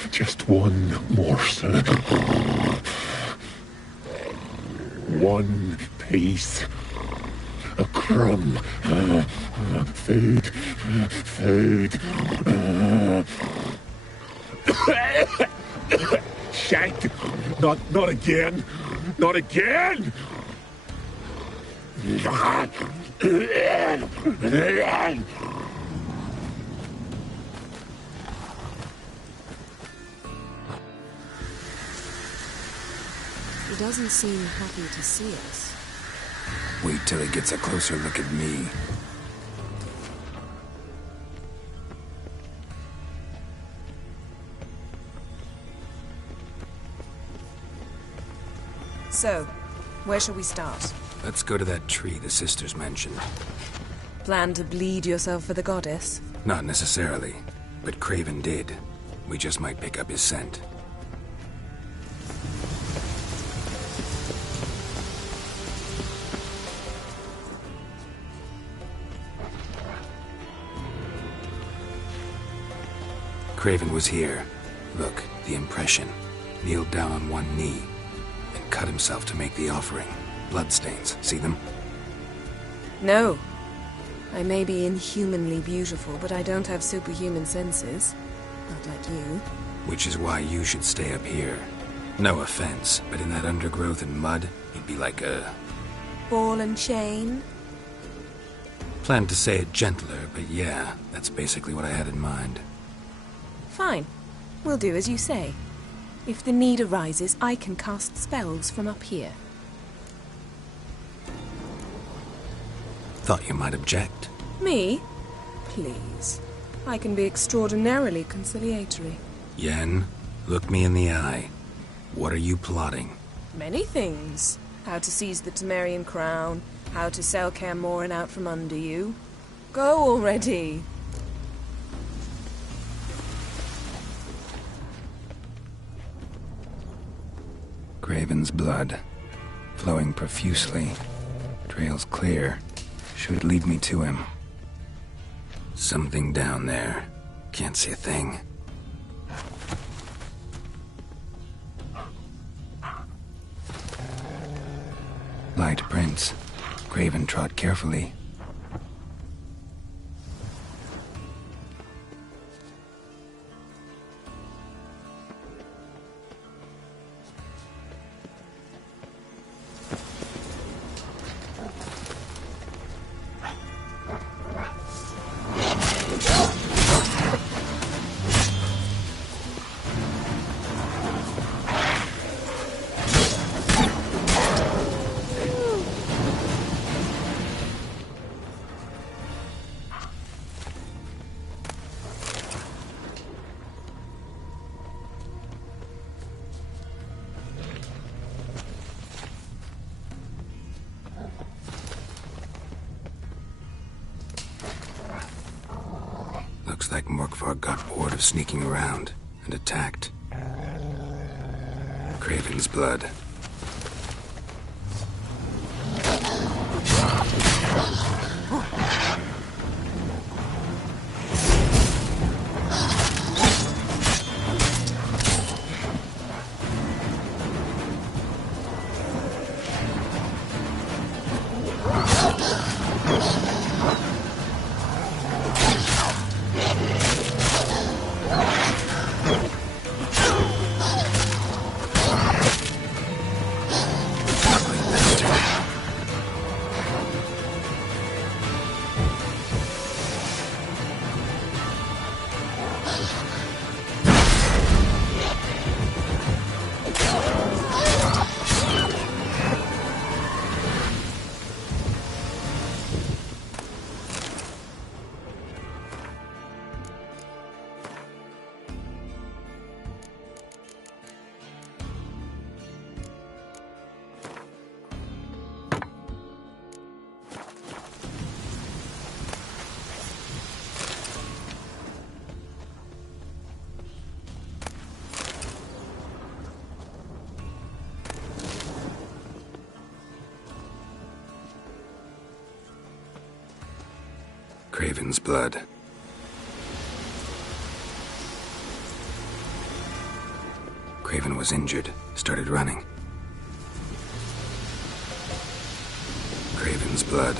Just one morsel. One piece. A crumb. Food. Food. Shank. Not again. Not again! He doesn't seem happy to see us. Wait till he gets a closer look at me. So, where shall we start? Let's go to that tree the sisters mentioned. Plan to bleed yourself for the goddess? Not necessarily, but Craven did. We just might pick up his scent. Craven was here. Look, the impression. Kneeled down on one knee. Cut himself to make the offering. Bloodstains. See them? No. I may be inhumanly beautiful, but I don't have superhuman senses. Not like you. Which is why you should stay up here. No offense, but in that undergrowth and mud, you'd be like a... ball and chain? Planned to say it gentler, but yeah, that's basically what I had in mind. Fine. We'll do as you say. If the need arises, I can cast spells from up here. Thought you might object. Me? Please. I can be extraordinarily conciliatory. Yen, look me in the eye. What are you plotting? Many things. How to seize the Temerian crown, how to sell Kaer Morhen out from under you. Go already! Craven's blood, flowing profusely. Trail's clear. Should lead me to him. Something down there. Can't see a thing. Light prints. Craven trod carefully. like Morkvar got bored of sneaking around and attacked. Craven's blood. Craven's blood. Craven was injured, started running. Craven's blood.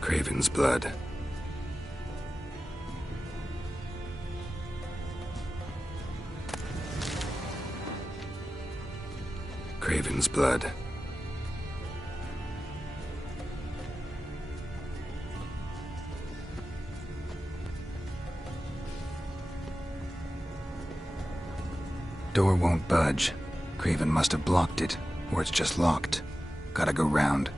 Craven's blood. Craven's blood. Door won't budge. Craven must have blocked it, or it's just locked. Gotta go round.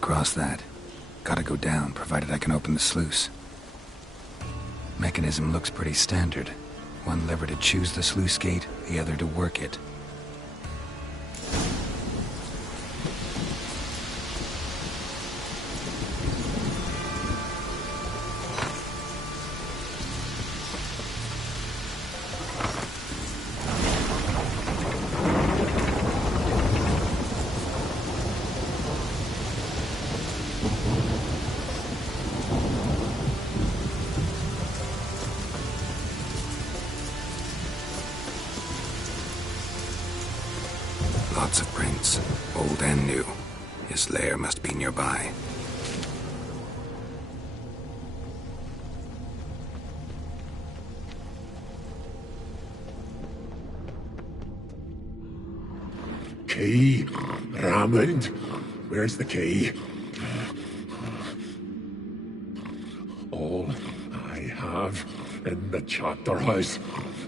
Cross that. Gotta go down, provided I can open the sluice. Mechanism looks pretty standard. One lever to choose the sluice gate, the other to work it. Lots of prints, old and new. His lair must be nearby. Key, Raymond. Where's the key? All I have in the chapter house,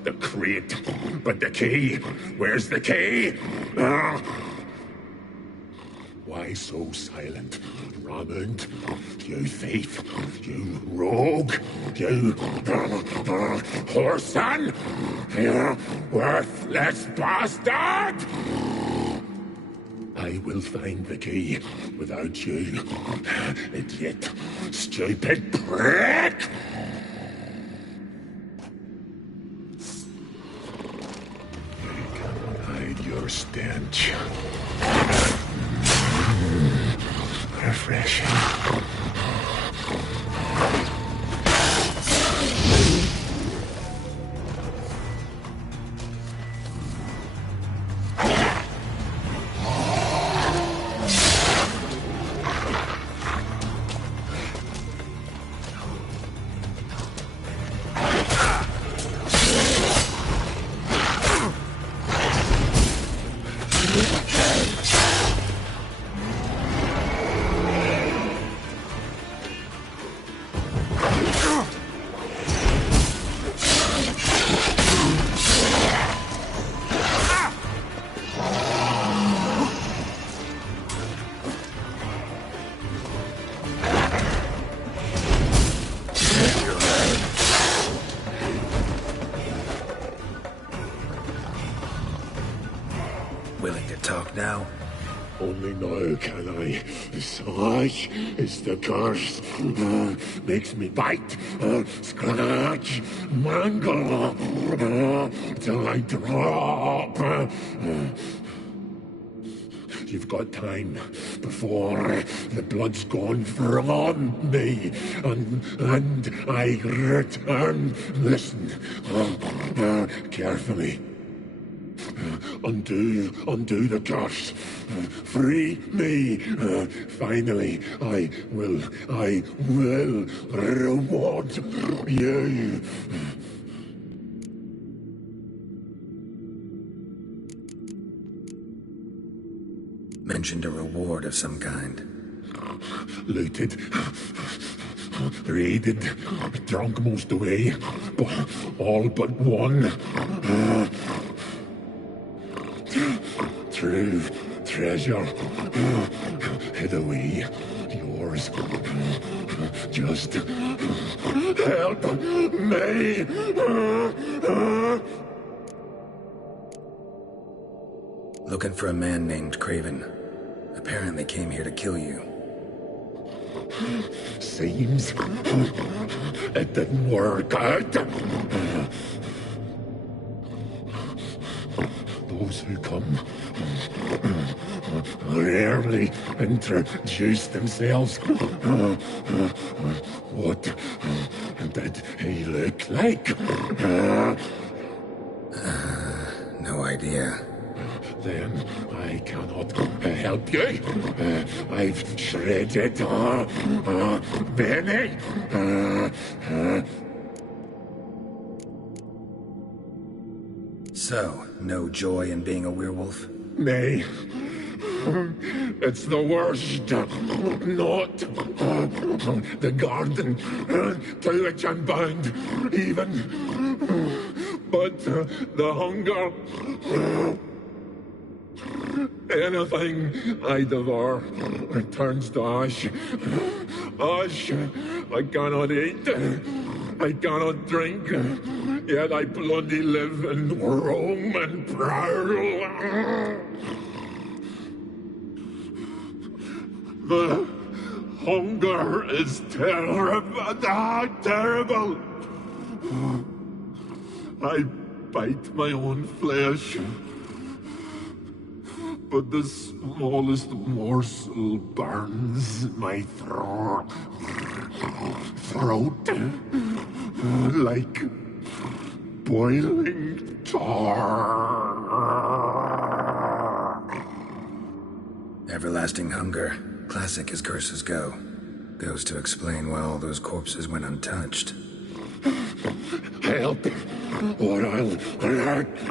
the crate, but the key. Where's the key? Why so silent, Raymond? You thief, you rogue, you whoreson, you worthless bastard! I will find the key without you, idiot, stupid prick! You cannot hide your stench. Refreshing. Willing to talk now? Only now can I. Such is the curse. Makes me bite, scratch, mangle, till I drop. You've got time before the blood's gone from me, and I return. Listen, carefully. Undo the curse. Free me. Finally, I will reward you. Mentioned a reward of some kind. Looted. Raided. Drunk most away. All but one. True treasure hid away, yours. Just help me. Looking for a man named Craven. Apparently came here to kill you. Seems it didn't work out. Those who come rarely introduce themselves. What did he look like? No idea. Then I cannot help you. I've shredded many. So, no joy in being a werewolf? Nay. It's the worst. Not the garden to which I'm bound, even. But the hunger. Anything I devour turns to ash. Ash I cannot eat. I cannot drink. Yet I bloody live and roam and prowl. The hunger is terrible. I bite my own flesh. But the smallest morsel burns my throat like boiling tar. Everlasting hunger. Classic as curses go. Goes to explain why all those corpses went untouched. Help, or I'll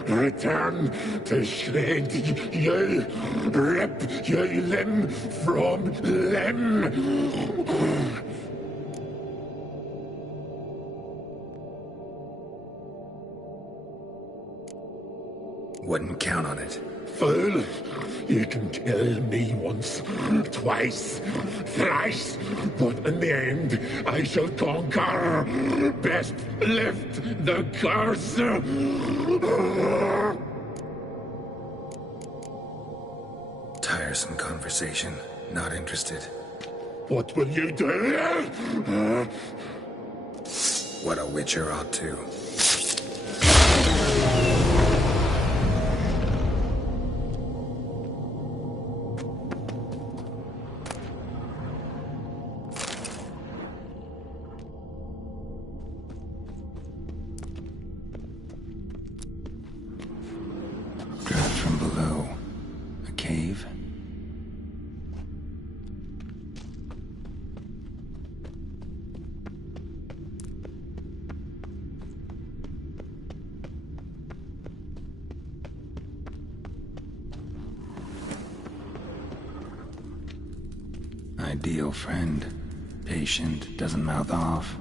return to shred you, rip you limb from limb. Wouldn't count on it. Fool, you can kill me once, twice, thrice, but in the end, I shall conquer. Best lift the curse. Tiresome conversation. Not interested. What will you do? What a witcher ought to. Draft from below. A cave? Ideal friend. Patient, doesn't mouth off.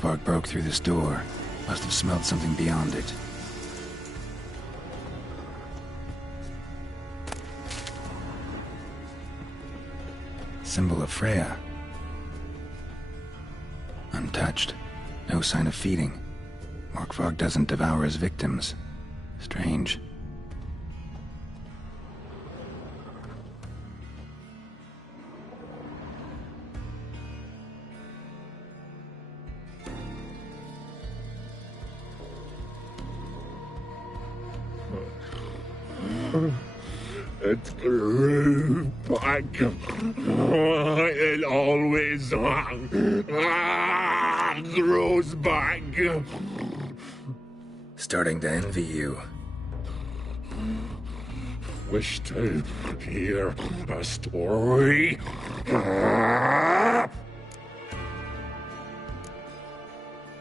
Morkvark broke through this door. Must have smelled something beyond it. Symbol of Freya. Untouched. No sign of feeding. Morkvark doesn't devour his victims. Strange. It grew back. It always grows back. Starting to envy you. Wish to hear a story?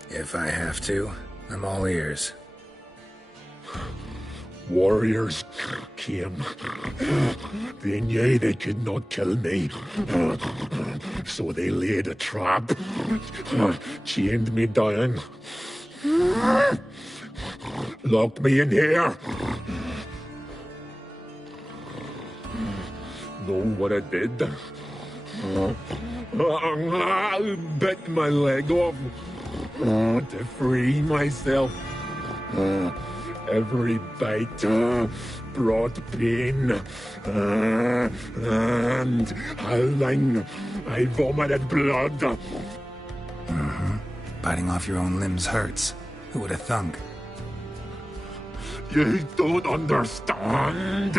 If I have to, I'm all ears. Warriors came. They knew they could not kill me. So they laid a trap. Chained me down. Locked me in here. Know what I did? Bit my leg off to free myself. Every bite brought pain, and howling, I vomited blood. Biting off your own limbs hurts. Who would have thunk? You don't understand.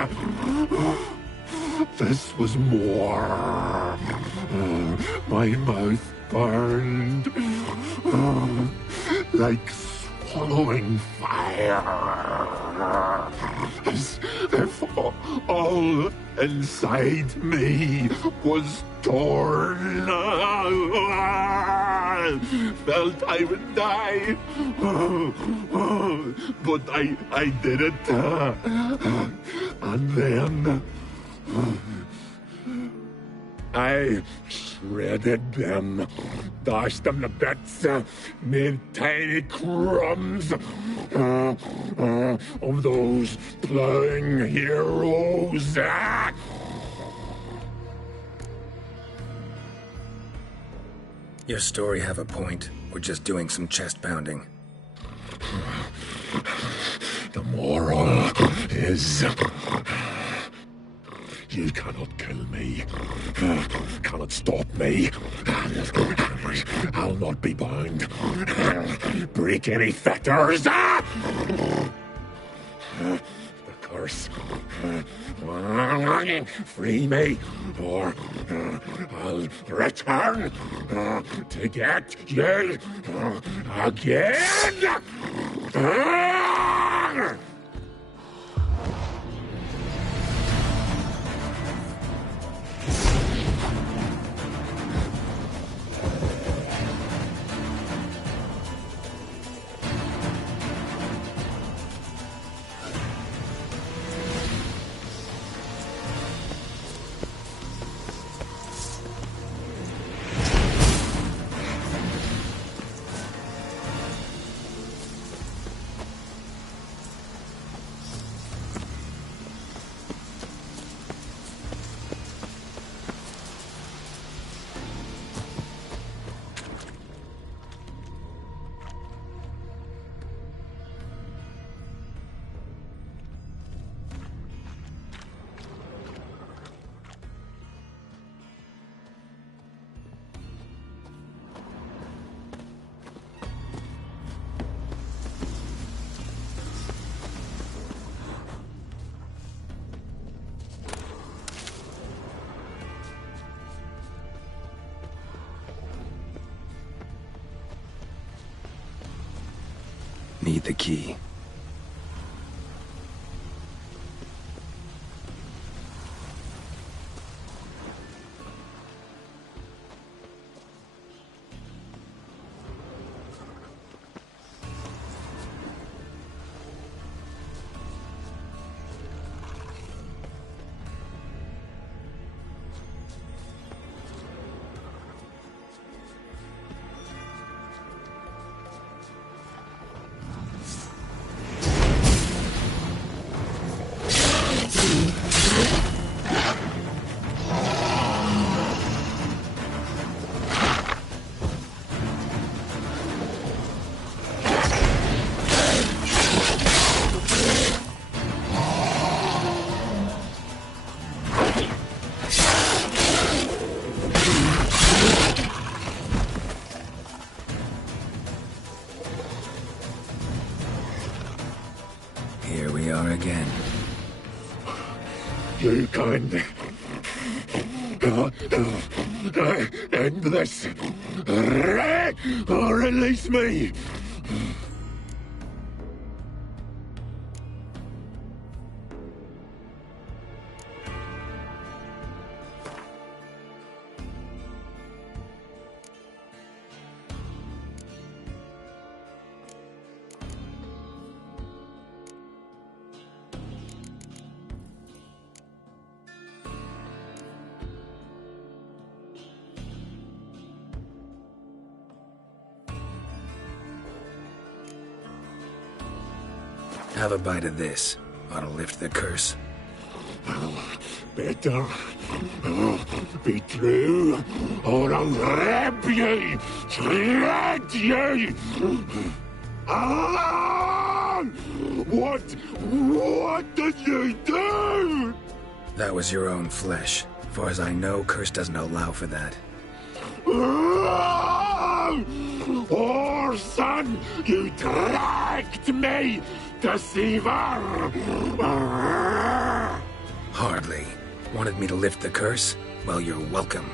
This was more. My mouth burned like swallowing fire, as if all inside me was torn. Felt I would die, but I did it. And then I shredded them, dashed them to bits, made tiny crumbs of those plowing heroes. Your story have a point. We're just doing some chest pounding. The moral is... You cannot kill me. Cannot stop me. I'll not be bound. Break any fetters. The curse. Free me, or I'll return to get you again. Need the key. and end this. Release me. Have a bite of this. Ought to lift the curse. Better be true, or I'll rip you, shred you. Ah! What did you do? That was your own flesh. As far as I know, curse doesn't allow for that. Oh, son, you dragged me, deceiver! Hardly. Wanted me to lift the curse? Well, you're welcome.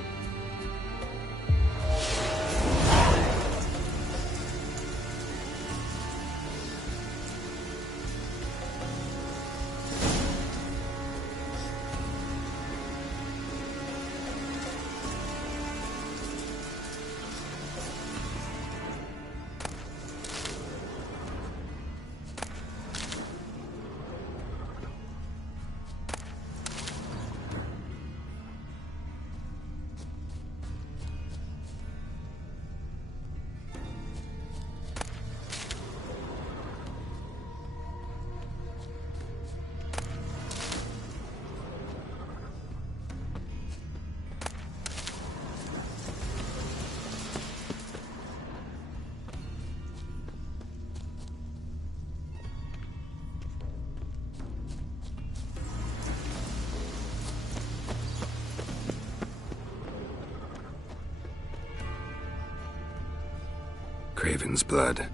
Craven's blood.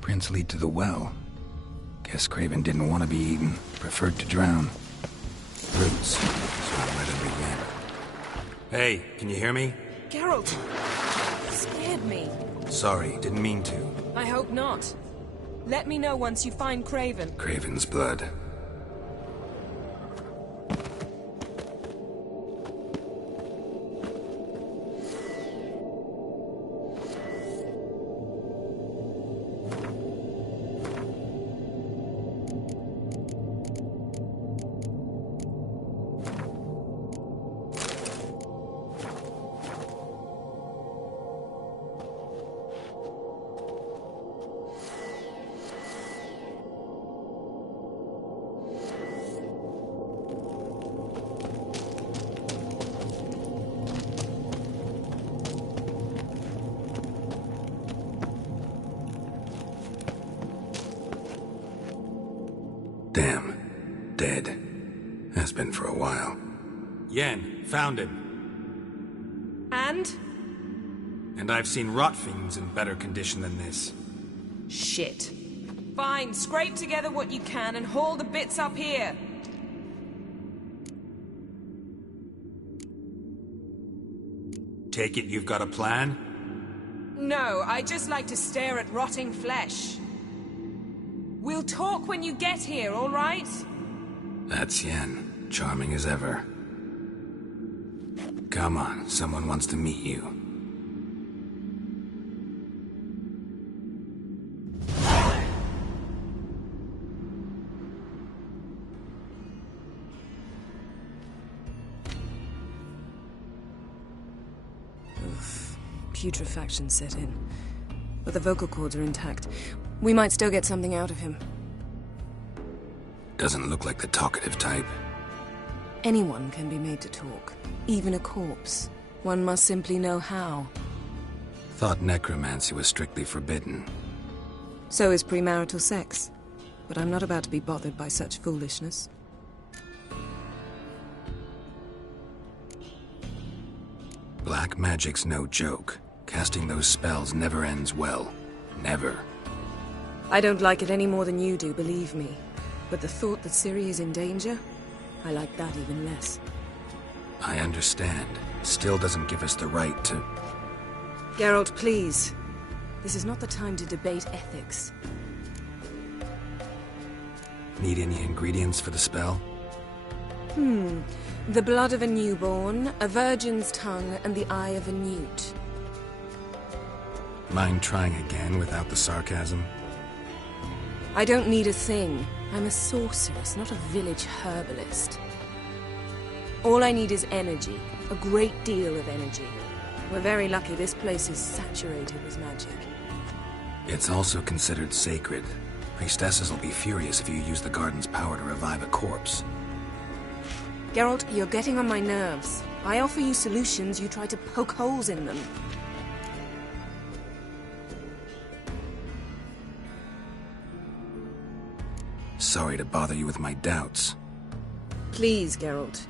Prince lead to the well. Guess Craven didn't want to be eaten. Preferred to drown. Roots. So I let him begin. Hey, can you hear me? Geralt! Scared me. Sorry, didn't mean to. I hope not. Let me know once you find Craven. Craven's blood. Damn. Dead. Has been for a while. Yen, found him. And? And I've seen rot fiends in better condition than this. Shit. Fine, scrape together what you can and haul the bits up here. Take it you've got a plan? No, I just like to stare at rotting flesh. We'll talk when you get here, all right? That's Yen. Charming as ever. Come on, someone wants to meet you. Putrefaction set in. But the vocal cords are intact. We might still get something out of him. Doesn't look like the talkative type. Anyone can be made to talk. Even a corpse. One must simply know how. Thought necromancy was strictly forbidden. So is premarital sex. But I'm not about to be bothered by such foolishness. Black magic's no joke. Casting those spells never ends well. Never. I don't like it any more than you do, believe me. But the thought that Ciri is in danger, I like that even less. I understand. Still doesn't give us the right to... Geralt, please. This is not the time to debate ethics. Need any ingredients for the spell? The blood of a newborn, a virgin's tongue, and the eye of a newt. Mind trying again without the sarcasm? I don't need a thing. I'm a sorceress, not a village herbalist. All I need is energy. A great deal of energy. We're very lucky this place is saturated with magic. It's also considered sacred. Priestesses will be furious if you use the garden's power to revive a corpse. Geralt, you're getting on my nerves. I offer you solutions, you try to poke holes in them. Sorry to bother you with my doubts. Please, Geralt.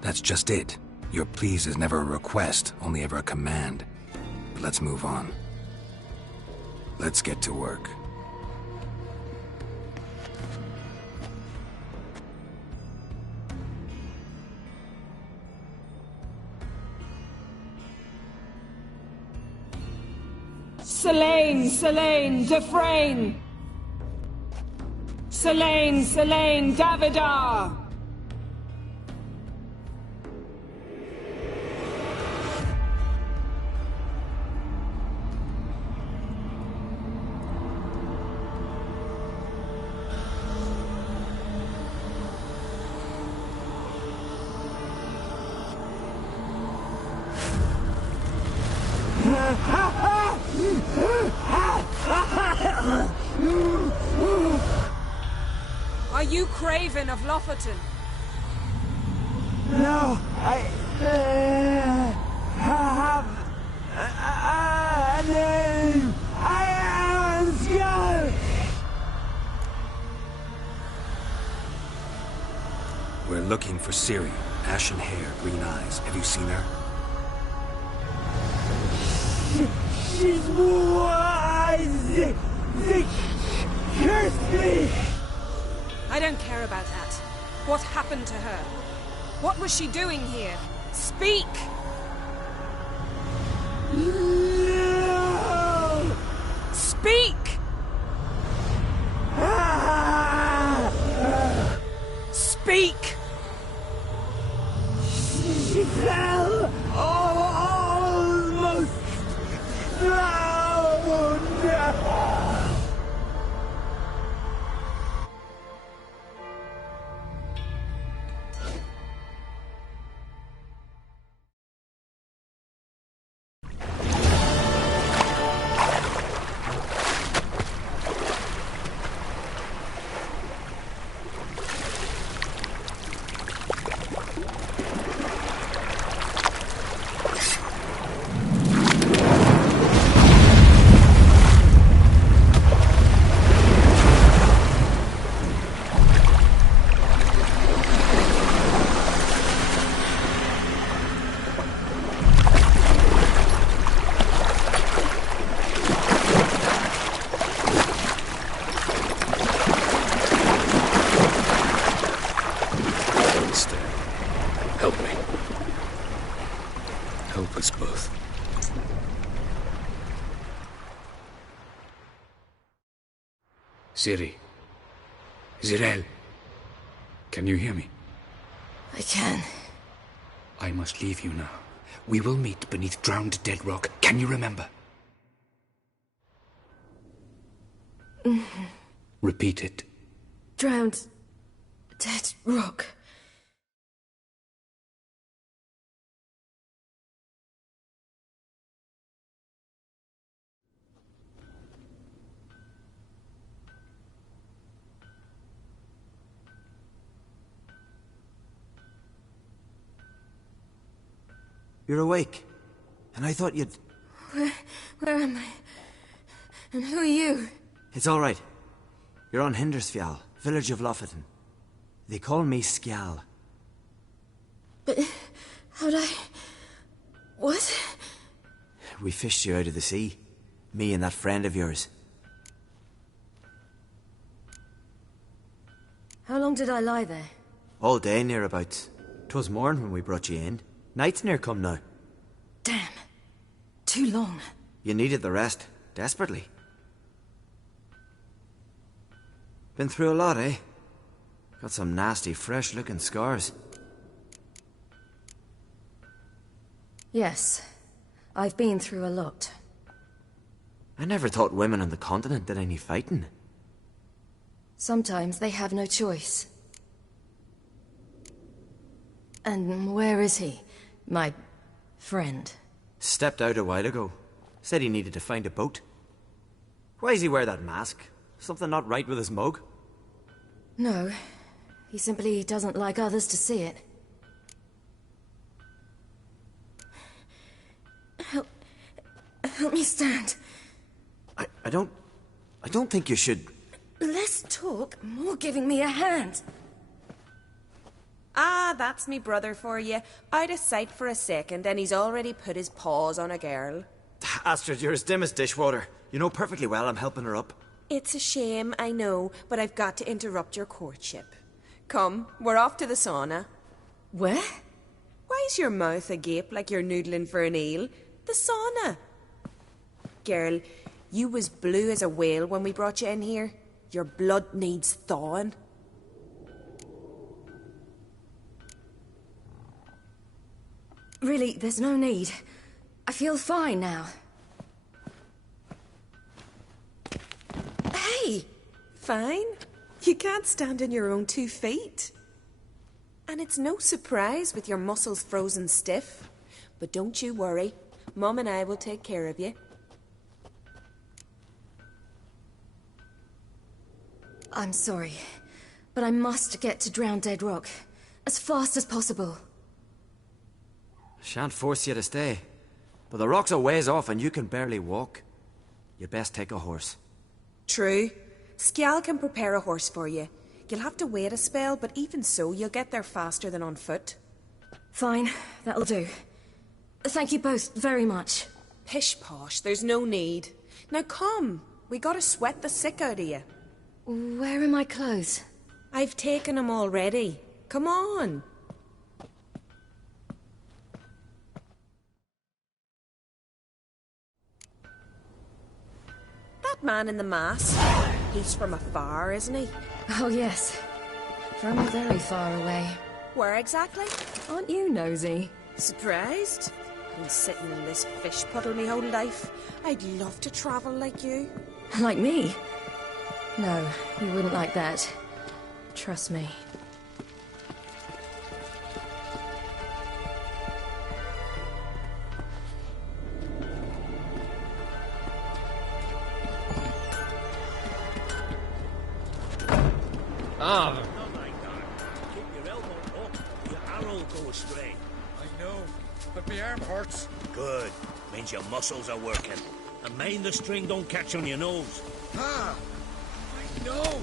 That's just it. Your please is never a request, only ever a command. But let's move on. Let's get to work. Selene, Dufresne! Selene, Davidar! Are you Craven of Lofoten? No, I have a name. I am Skull. We're looking for Ciri. Ashen hair, green eyes. Have you seen her? She's wise. They cursed me. I don't care about that. What happened to her? What was she doing here? Speak! No! Speak! Speak! She fell almost drowned. Help me. Help us both. Ciri. Zirael. Can you hear me? I can. I must leave you now. We will meet beneath drowned dead rock. Can you remember? Repeat it. Drowned. Dead rock. You're awake. And I thought you'd... Where am I? And who are you? It's all right. You're on Hindersfjall, village of Lofoten. They call me Skjal. But how'd I... What? We fished you out of the sea. Me and that friend of yours. How long did I lie there? All day, nearabouts. 'Twas morn when we brought you in. Night's near come now. Damn. Too long. You needed the rest, desperately. Been through a lot, eh? Got some nasty, fresh-looking scars. Yes. I've been through a lot. I never thought women on the continent did any fighting. Sometimes they have no choice. And where is he? My friend. Stepped out a while ago. Said he needed to find a boat. Why does he wear that mask? Something not right with his mug? No. He simply doesn't like others to see it. Help me stand. I don't think you should... Less talk, more giving me a hand. Ah, that's me brother for you. Out of sight for a second, and he's already put his paws on a girl. Astrid, you're as dim as dishwater. You know perfectly well I'm helping her up. It's a shame, I know, but I've got to interrupt your courtship. Come, we're off to the sauna. Where? Why's your mouth agape like you're noodling for an eel? The sauna. Girl, you was blue as a whale when we brought you in here. Your blood needs thawing. Really, there's no need. I feel fine now. Hey! Fine? You can't stand on your own 2 feet. And it's no surprise with your muscles frozen stiff. But don't you worry. Mum and I will take care of you. I'm sorry, but I must get to Drowned Dead Rock as fast as possible. Shan't force you to stay. But the rock's a ways off and you can barely walk. You best take a horse. True. Skjal can prepare a horse for you. You'll have to wait a spell, but even so, you'll get there faster than on foot. Fine, that'll do. Thank you both very much. Pish-posh, there's no need. Now come, we gotta sweat the sick out of you. Where are my clothes? I've taken them already. Come on. That man in the mask, he's from afar, isn't he? Oh, yes. From very far away. Where exactly? Aren't you nosy? Surprised? I've been sitting in this fish puddle my whole life. I'd love to travel like you. Like me? No, you wouldn't like that. Trust me. Oh my God. Keep your elbow up, your arrow will go astray. I know, but my arm hurts. Good. Means your muscles are working. And mind the string don't catch on your nose. Ah! I know!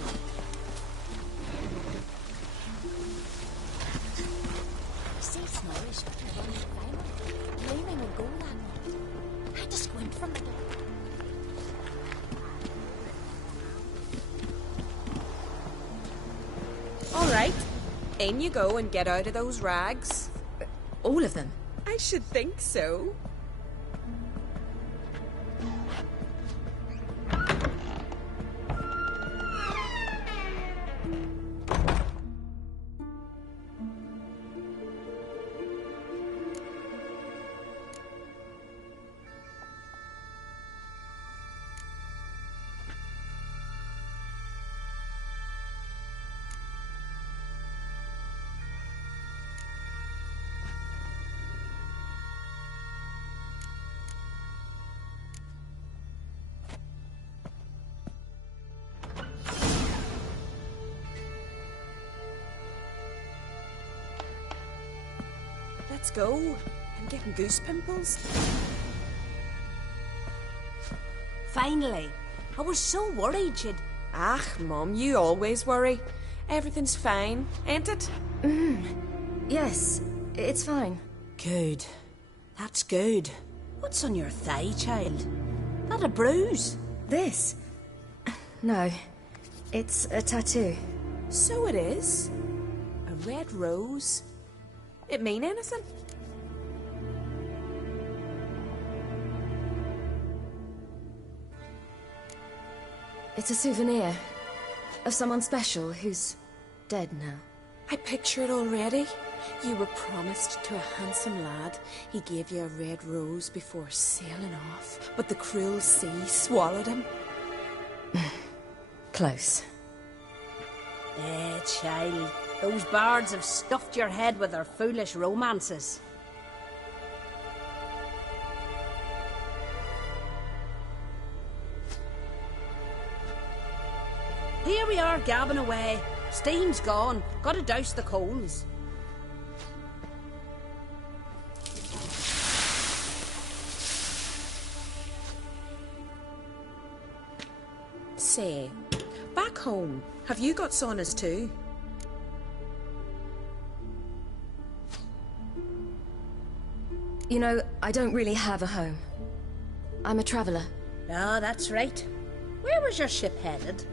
All right. In you go and get out of those rags. All of them? I should think so. Let's go. I'm getting goose pimples. Finally. I was so worried you'd... Ah, Mum, you always worry. Everything's fine, ain't it? Yes, it's fine. Good. That's good. What's on your thigh, child? That a bruise? This? No. It's a tattoo. So it is. A red rose. It mean anything? It's a souvenir of someone special who's dead now. I picture it already. You were promised to a handsome lad. He gave you a red rose before sailing off, but the cruel sea swallowed him. Close. Child. Those bards have stuffed your head with their foolish romances. Here we are, gabbing away. Steam's gone. Gotta douse the coals. Say, back home, have you got saunas too? You know, I don't really have a home. I'm a traveller. Ah, that's right. Where was your ship headed?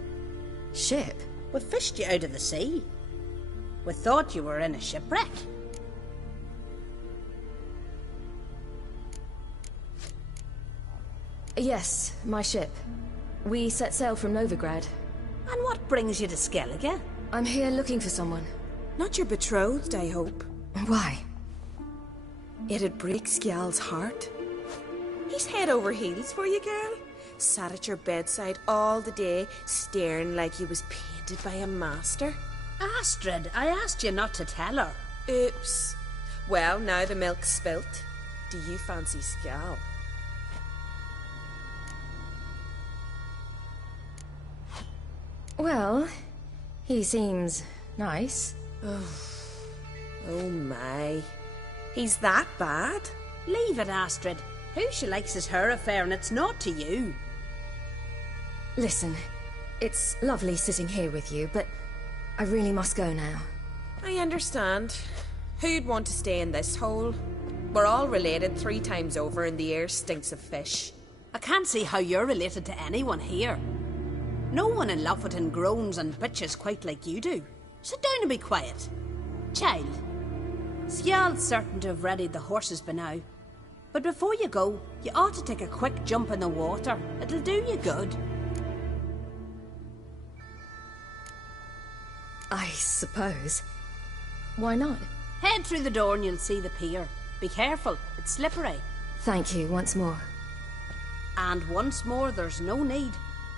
Ship? We fished you out of the sea. We thought you were in a shipwreck. Yes, my ship. We set sail from Novigrad. And what brings you to Skellige? I'm here looking for someone. Not your betrothed, I hope. Why? It'd break Skjal's heart. He's head over heels for you, girl. Sat at your bedside all the day, staring like he was painted by a master. Astrid, I asked you not to tell her. Oops. Well, now the milk's spilt. Do you fancy Skjal? Well, he seems nice. Oh my. He's that bad? Leave it, Astrid. Who she likes is her affair, and it's not to you. Listen, it's lovely sitting here with you, but I really must go now. I understand. Who'd want to stay in this hole? We're all related 3 times over, and the air stinks of fish. I can't see how you're related to anyone here. No one in Lofoten groans and bitches quite like you do. Sit down and be quiet. Child, Skjal's certain to have readied the horses by now. But before you go, you ought to take a quick jump in the water. It'll do you good. I suppose. Why not? Head through the door and you'll see the pier. Be careful, it's slippery. Thank you once more. And once more, there's no need.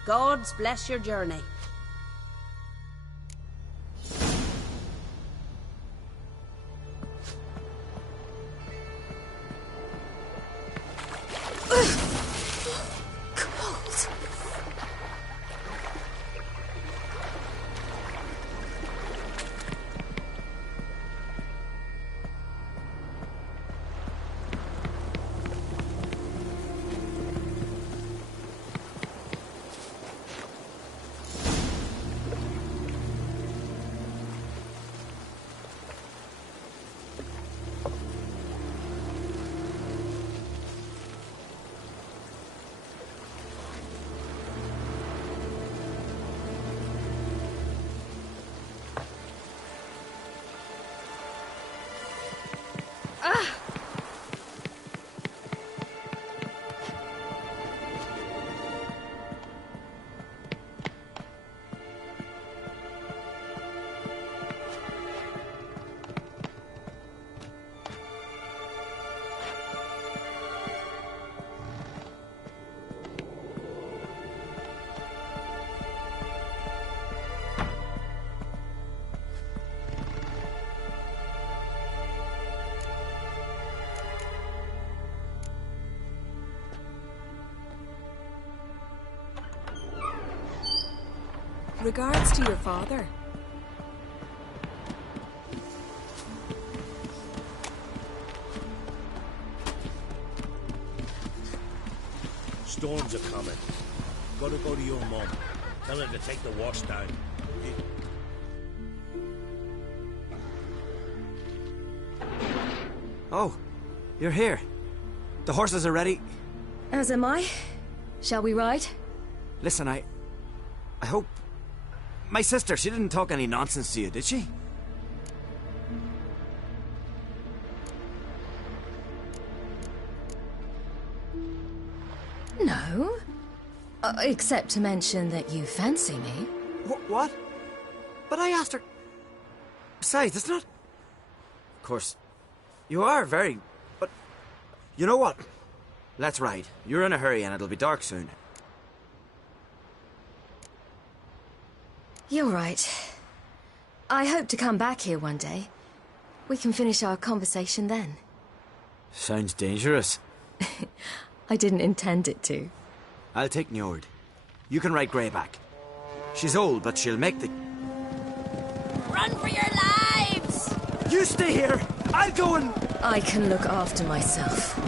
Gods bless your journey. Regards to your father. Storms are coming. Gotta go to your mom. Tell her to take the wash down. Oh, you're here. The horses are ready. As am I. Shall we ride? Listen, I hope My sister, she didn't talk any nonsense to you, did she? No. Except to mention that you fancy me. What? But I asked her... Besides, it's not... Of course, you are very... But... You know what? Let's ride. You're in a hurry and it'll be dark soon. You're right. I hope to come back here one day. We can finish our conversation then. Sounds dangerous. I didn't intend it to. I'll take Njord. You can ride Greyback. She's old, but she'll make the... Run for your lives! You stay here! I'll go and... I can look after myself.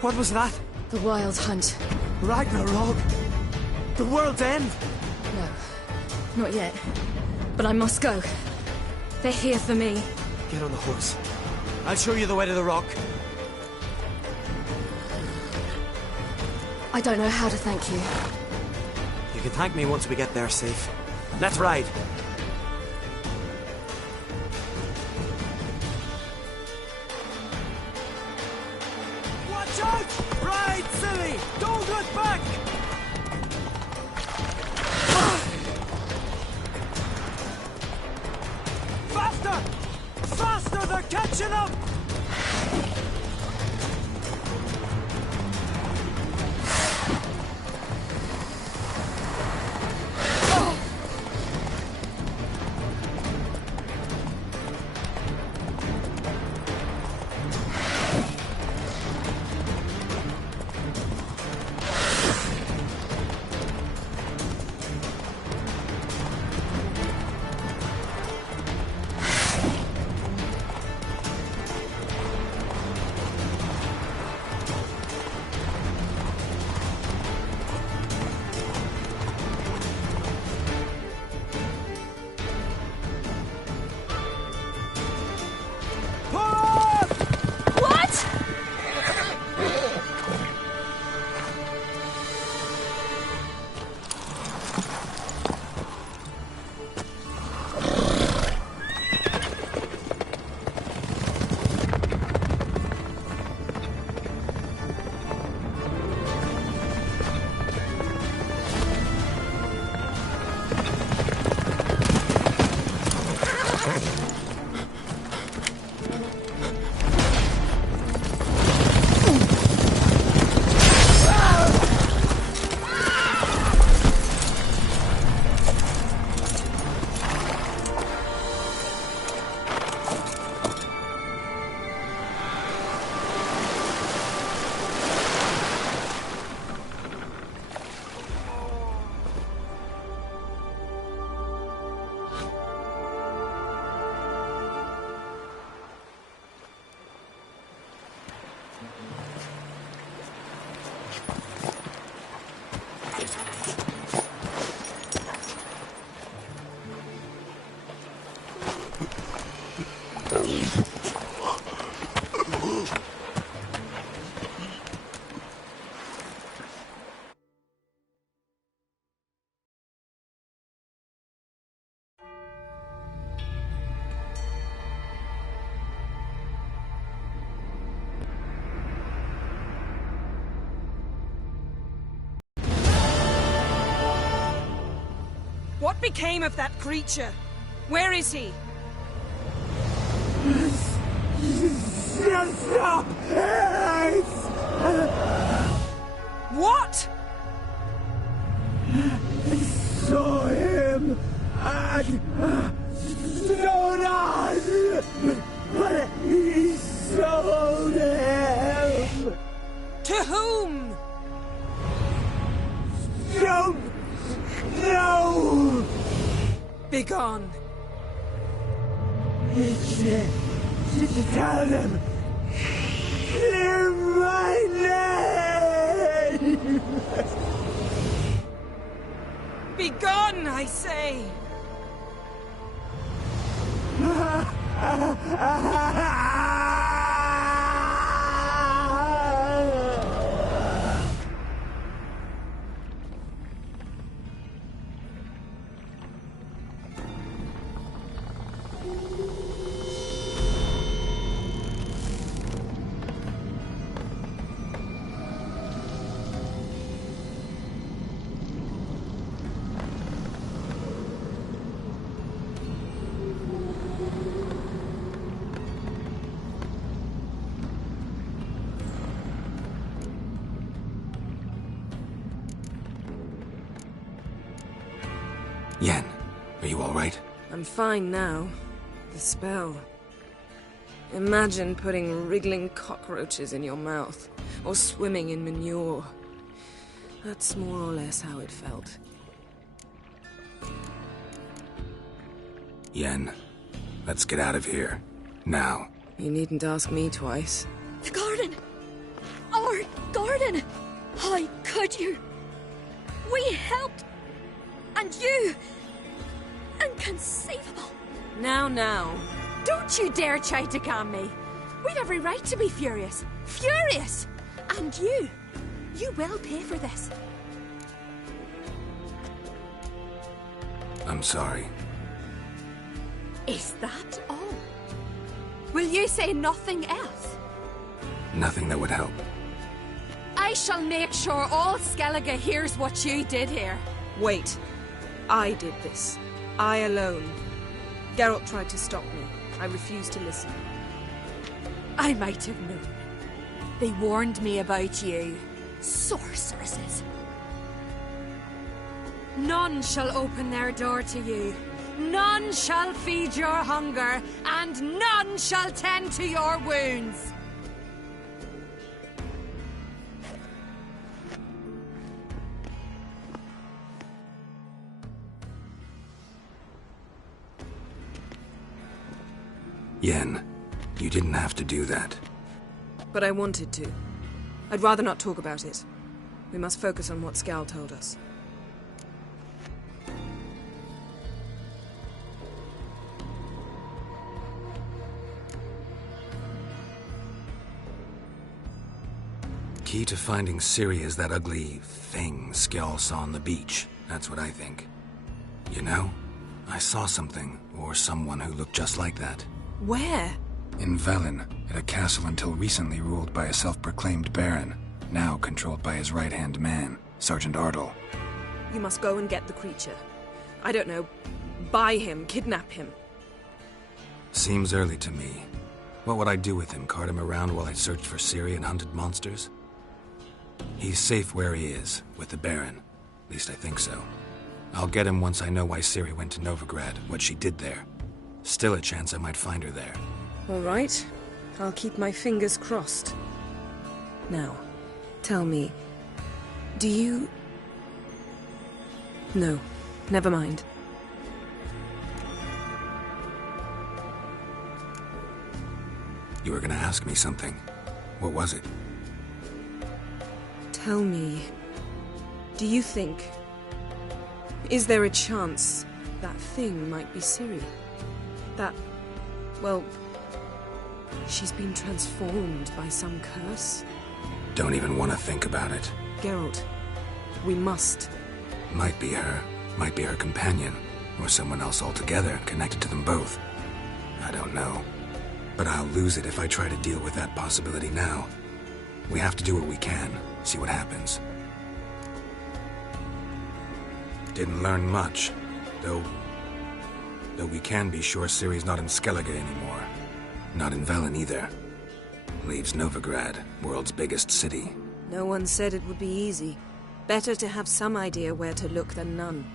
What was that? The Wild Hunt. Ragnarok? The world's end? No, not yet. But I must go. They're here for me. Get on the horse. I'll show you the way to the rock. I don't know how to thank you. You can thank me once we get there safe. Let's ride. Watch out! Ride, silly! Don't look back! Faster! Faster! They're catching up! What became of that creature? Where is he? Stop! What? I saw him at Snowdon, but he sold him. To whom? Don't know. Begone. To tell them. Clear my name. Begone, I say! Yen, are you all right? I'm fine now. The spell. Imagine putting wriggling cockroaches in your mouth, or swimming in manure. That's more or less how it felt. Yen, let's get out of here. Now. You needn't ask me twice. The garden! Our garden! How could you? We helped! And you! Inconceivable! Now. Don't you dare try to calm me. We've every right to be furious. Furious! And you will pay for this. I'm sorry. Is that all? Will you say nothing else? Nothing that would help. I shall make sure all Skellige hears what you did here. Wait. I did this. I alone. Geralt tried to stop me. I refused to listen. I might have known. They warned me about you. Sorceresses. None shall open their door to you. None shall feed your hunger, and none shall tend to your wounds. Yen, you didn't have to do that. But I wanted to. I'd rather not talk about it. We must focus on what Scal told us. Key to finding Ciri is that ugly thing Skjall saw on the beach. That's what I think. You know, I saw something, or someone who looked just like that. Where? In Velen, at a castle until recently ruled by a self-proclaimed baron, now controlled by his right-hand man, Sergeant Ardle. You must go and get the creature. I don't know, buy him, kidnap him. Seems early to me. What would I do with him? Cart him around while I searched for Ciri and hunted monsters? He's safe where he is, with the Baron. At least I think so. I'll get him once I know why Ciri went to Novigrad, what she did there. Still a chance I might find her there. All right. I'll keep my fingers crossed. Now, tell me, do you... No, never mind. You were gonna ask me something. What was it? Tell me, do you think... Is there a chance that thing might be Ciri? That... well... she's been transformed by some curse? Don't even want to think about it. Geralt, we must. Might be her companion, or someone else altogether connected to them both. I don't know. But I'll lose it if I try to deal with that possibility now. We have to do what we can, see what happens. Didn't learn much. Though we can be sure Ciri's not in Skellige anymore. Not in Velen either. Leaves Novigrad, world's biggest city. No one said it would be easy. Better to have some idea where to look than none.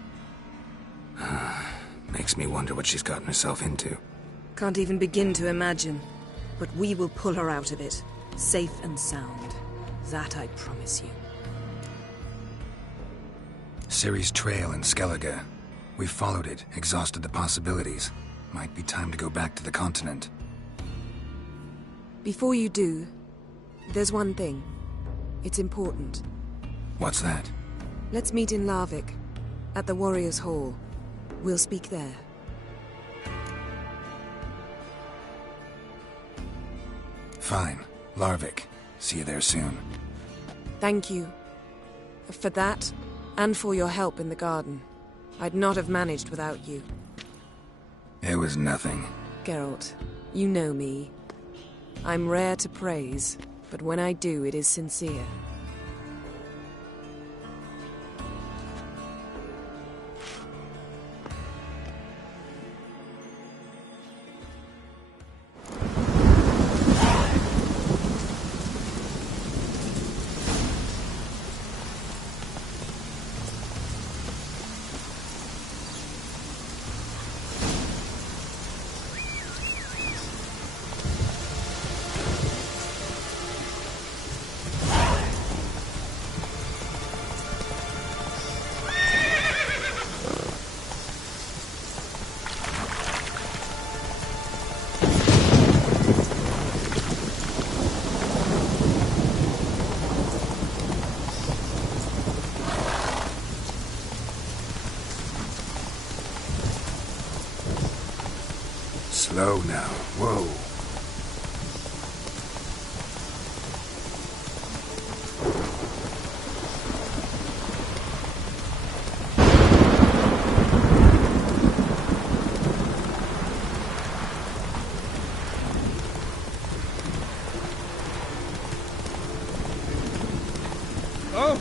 Makes me wonder what she's gotten herself into. Can't even begin to imagine. But we will pull her out of it. Safe and sound. That I promise you. Ciri's trail in Skellige. We've followed it, exhausted the possibilities. Might be time to go back to the continent. Before you do, there's one thing. It's important. What's that? Let's meet in Larvik, at the Warriors' Hall. We'll speak there. Fine. Larvik. See you there soon. Thank you. For that, and for your help in the garden. I'd not have managed without you. It was nothing. Geralt, you know me. I'm rare to praise, but when I do, it is sincere. Slow now. Whoa. Oh!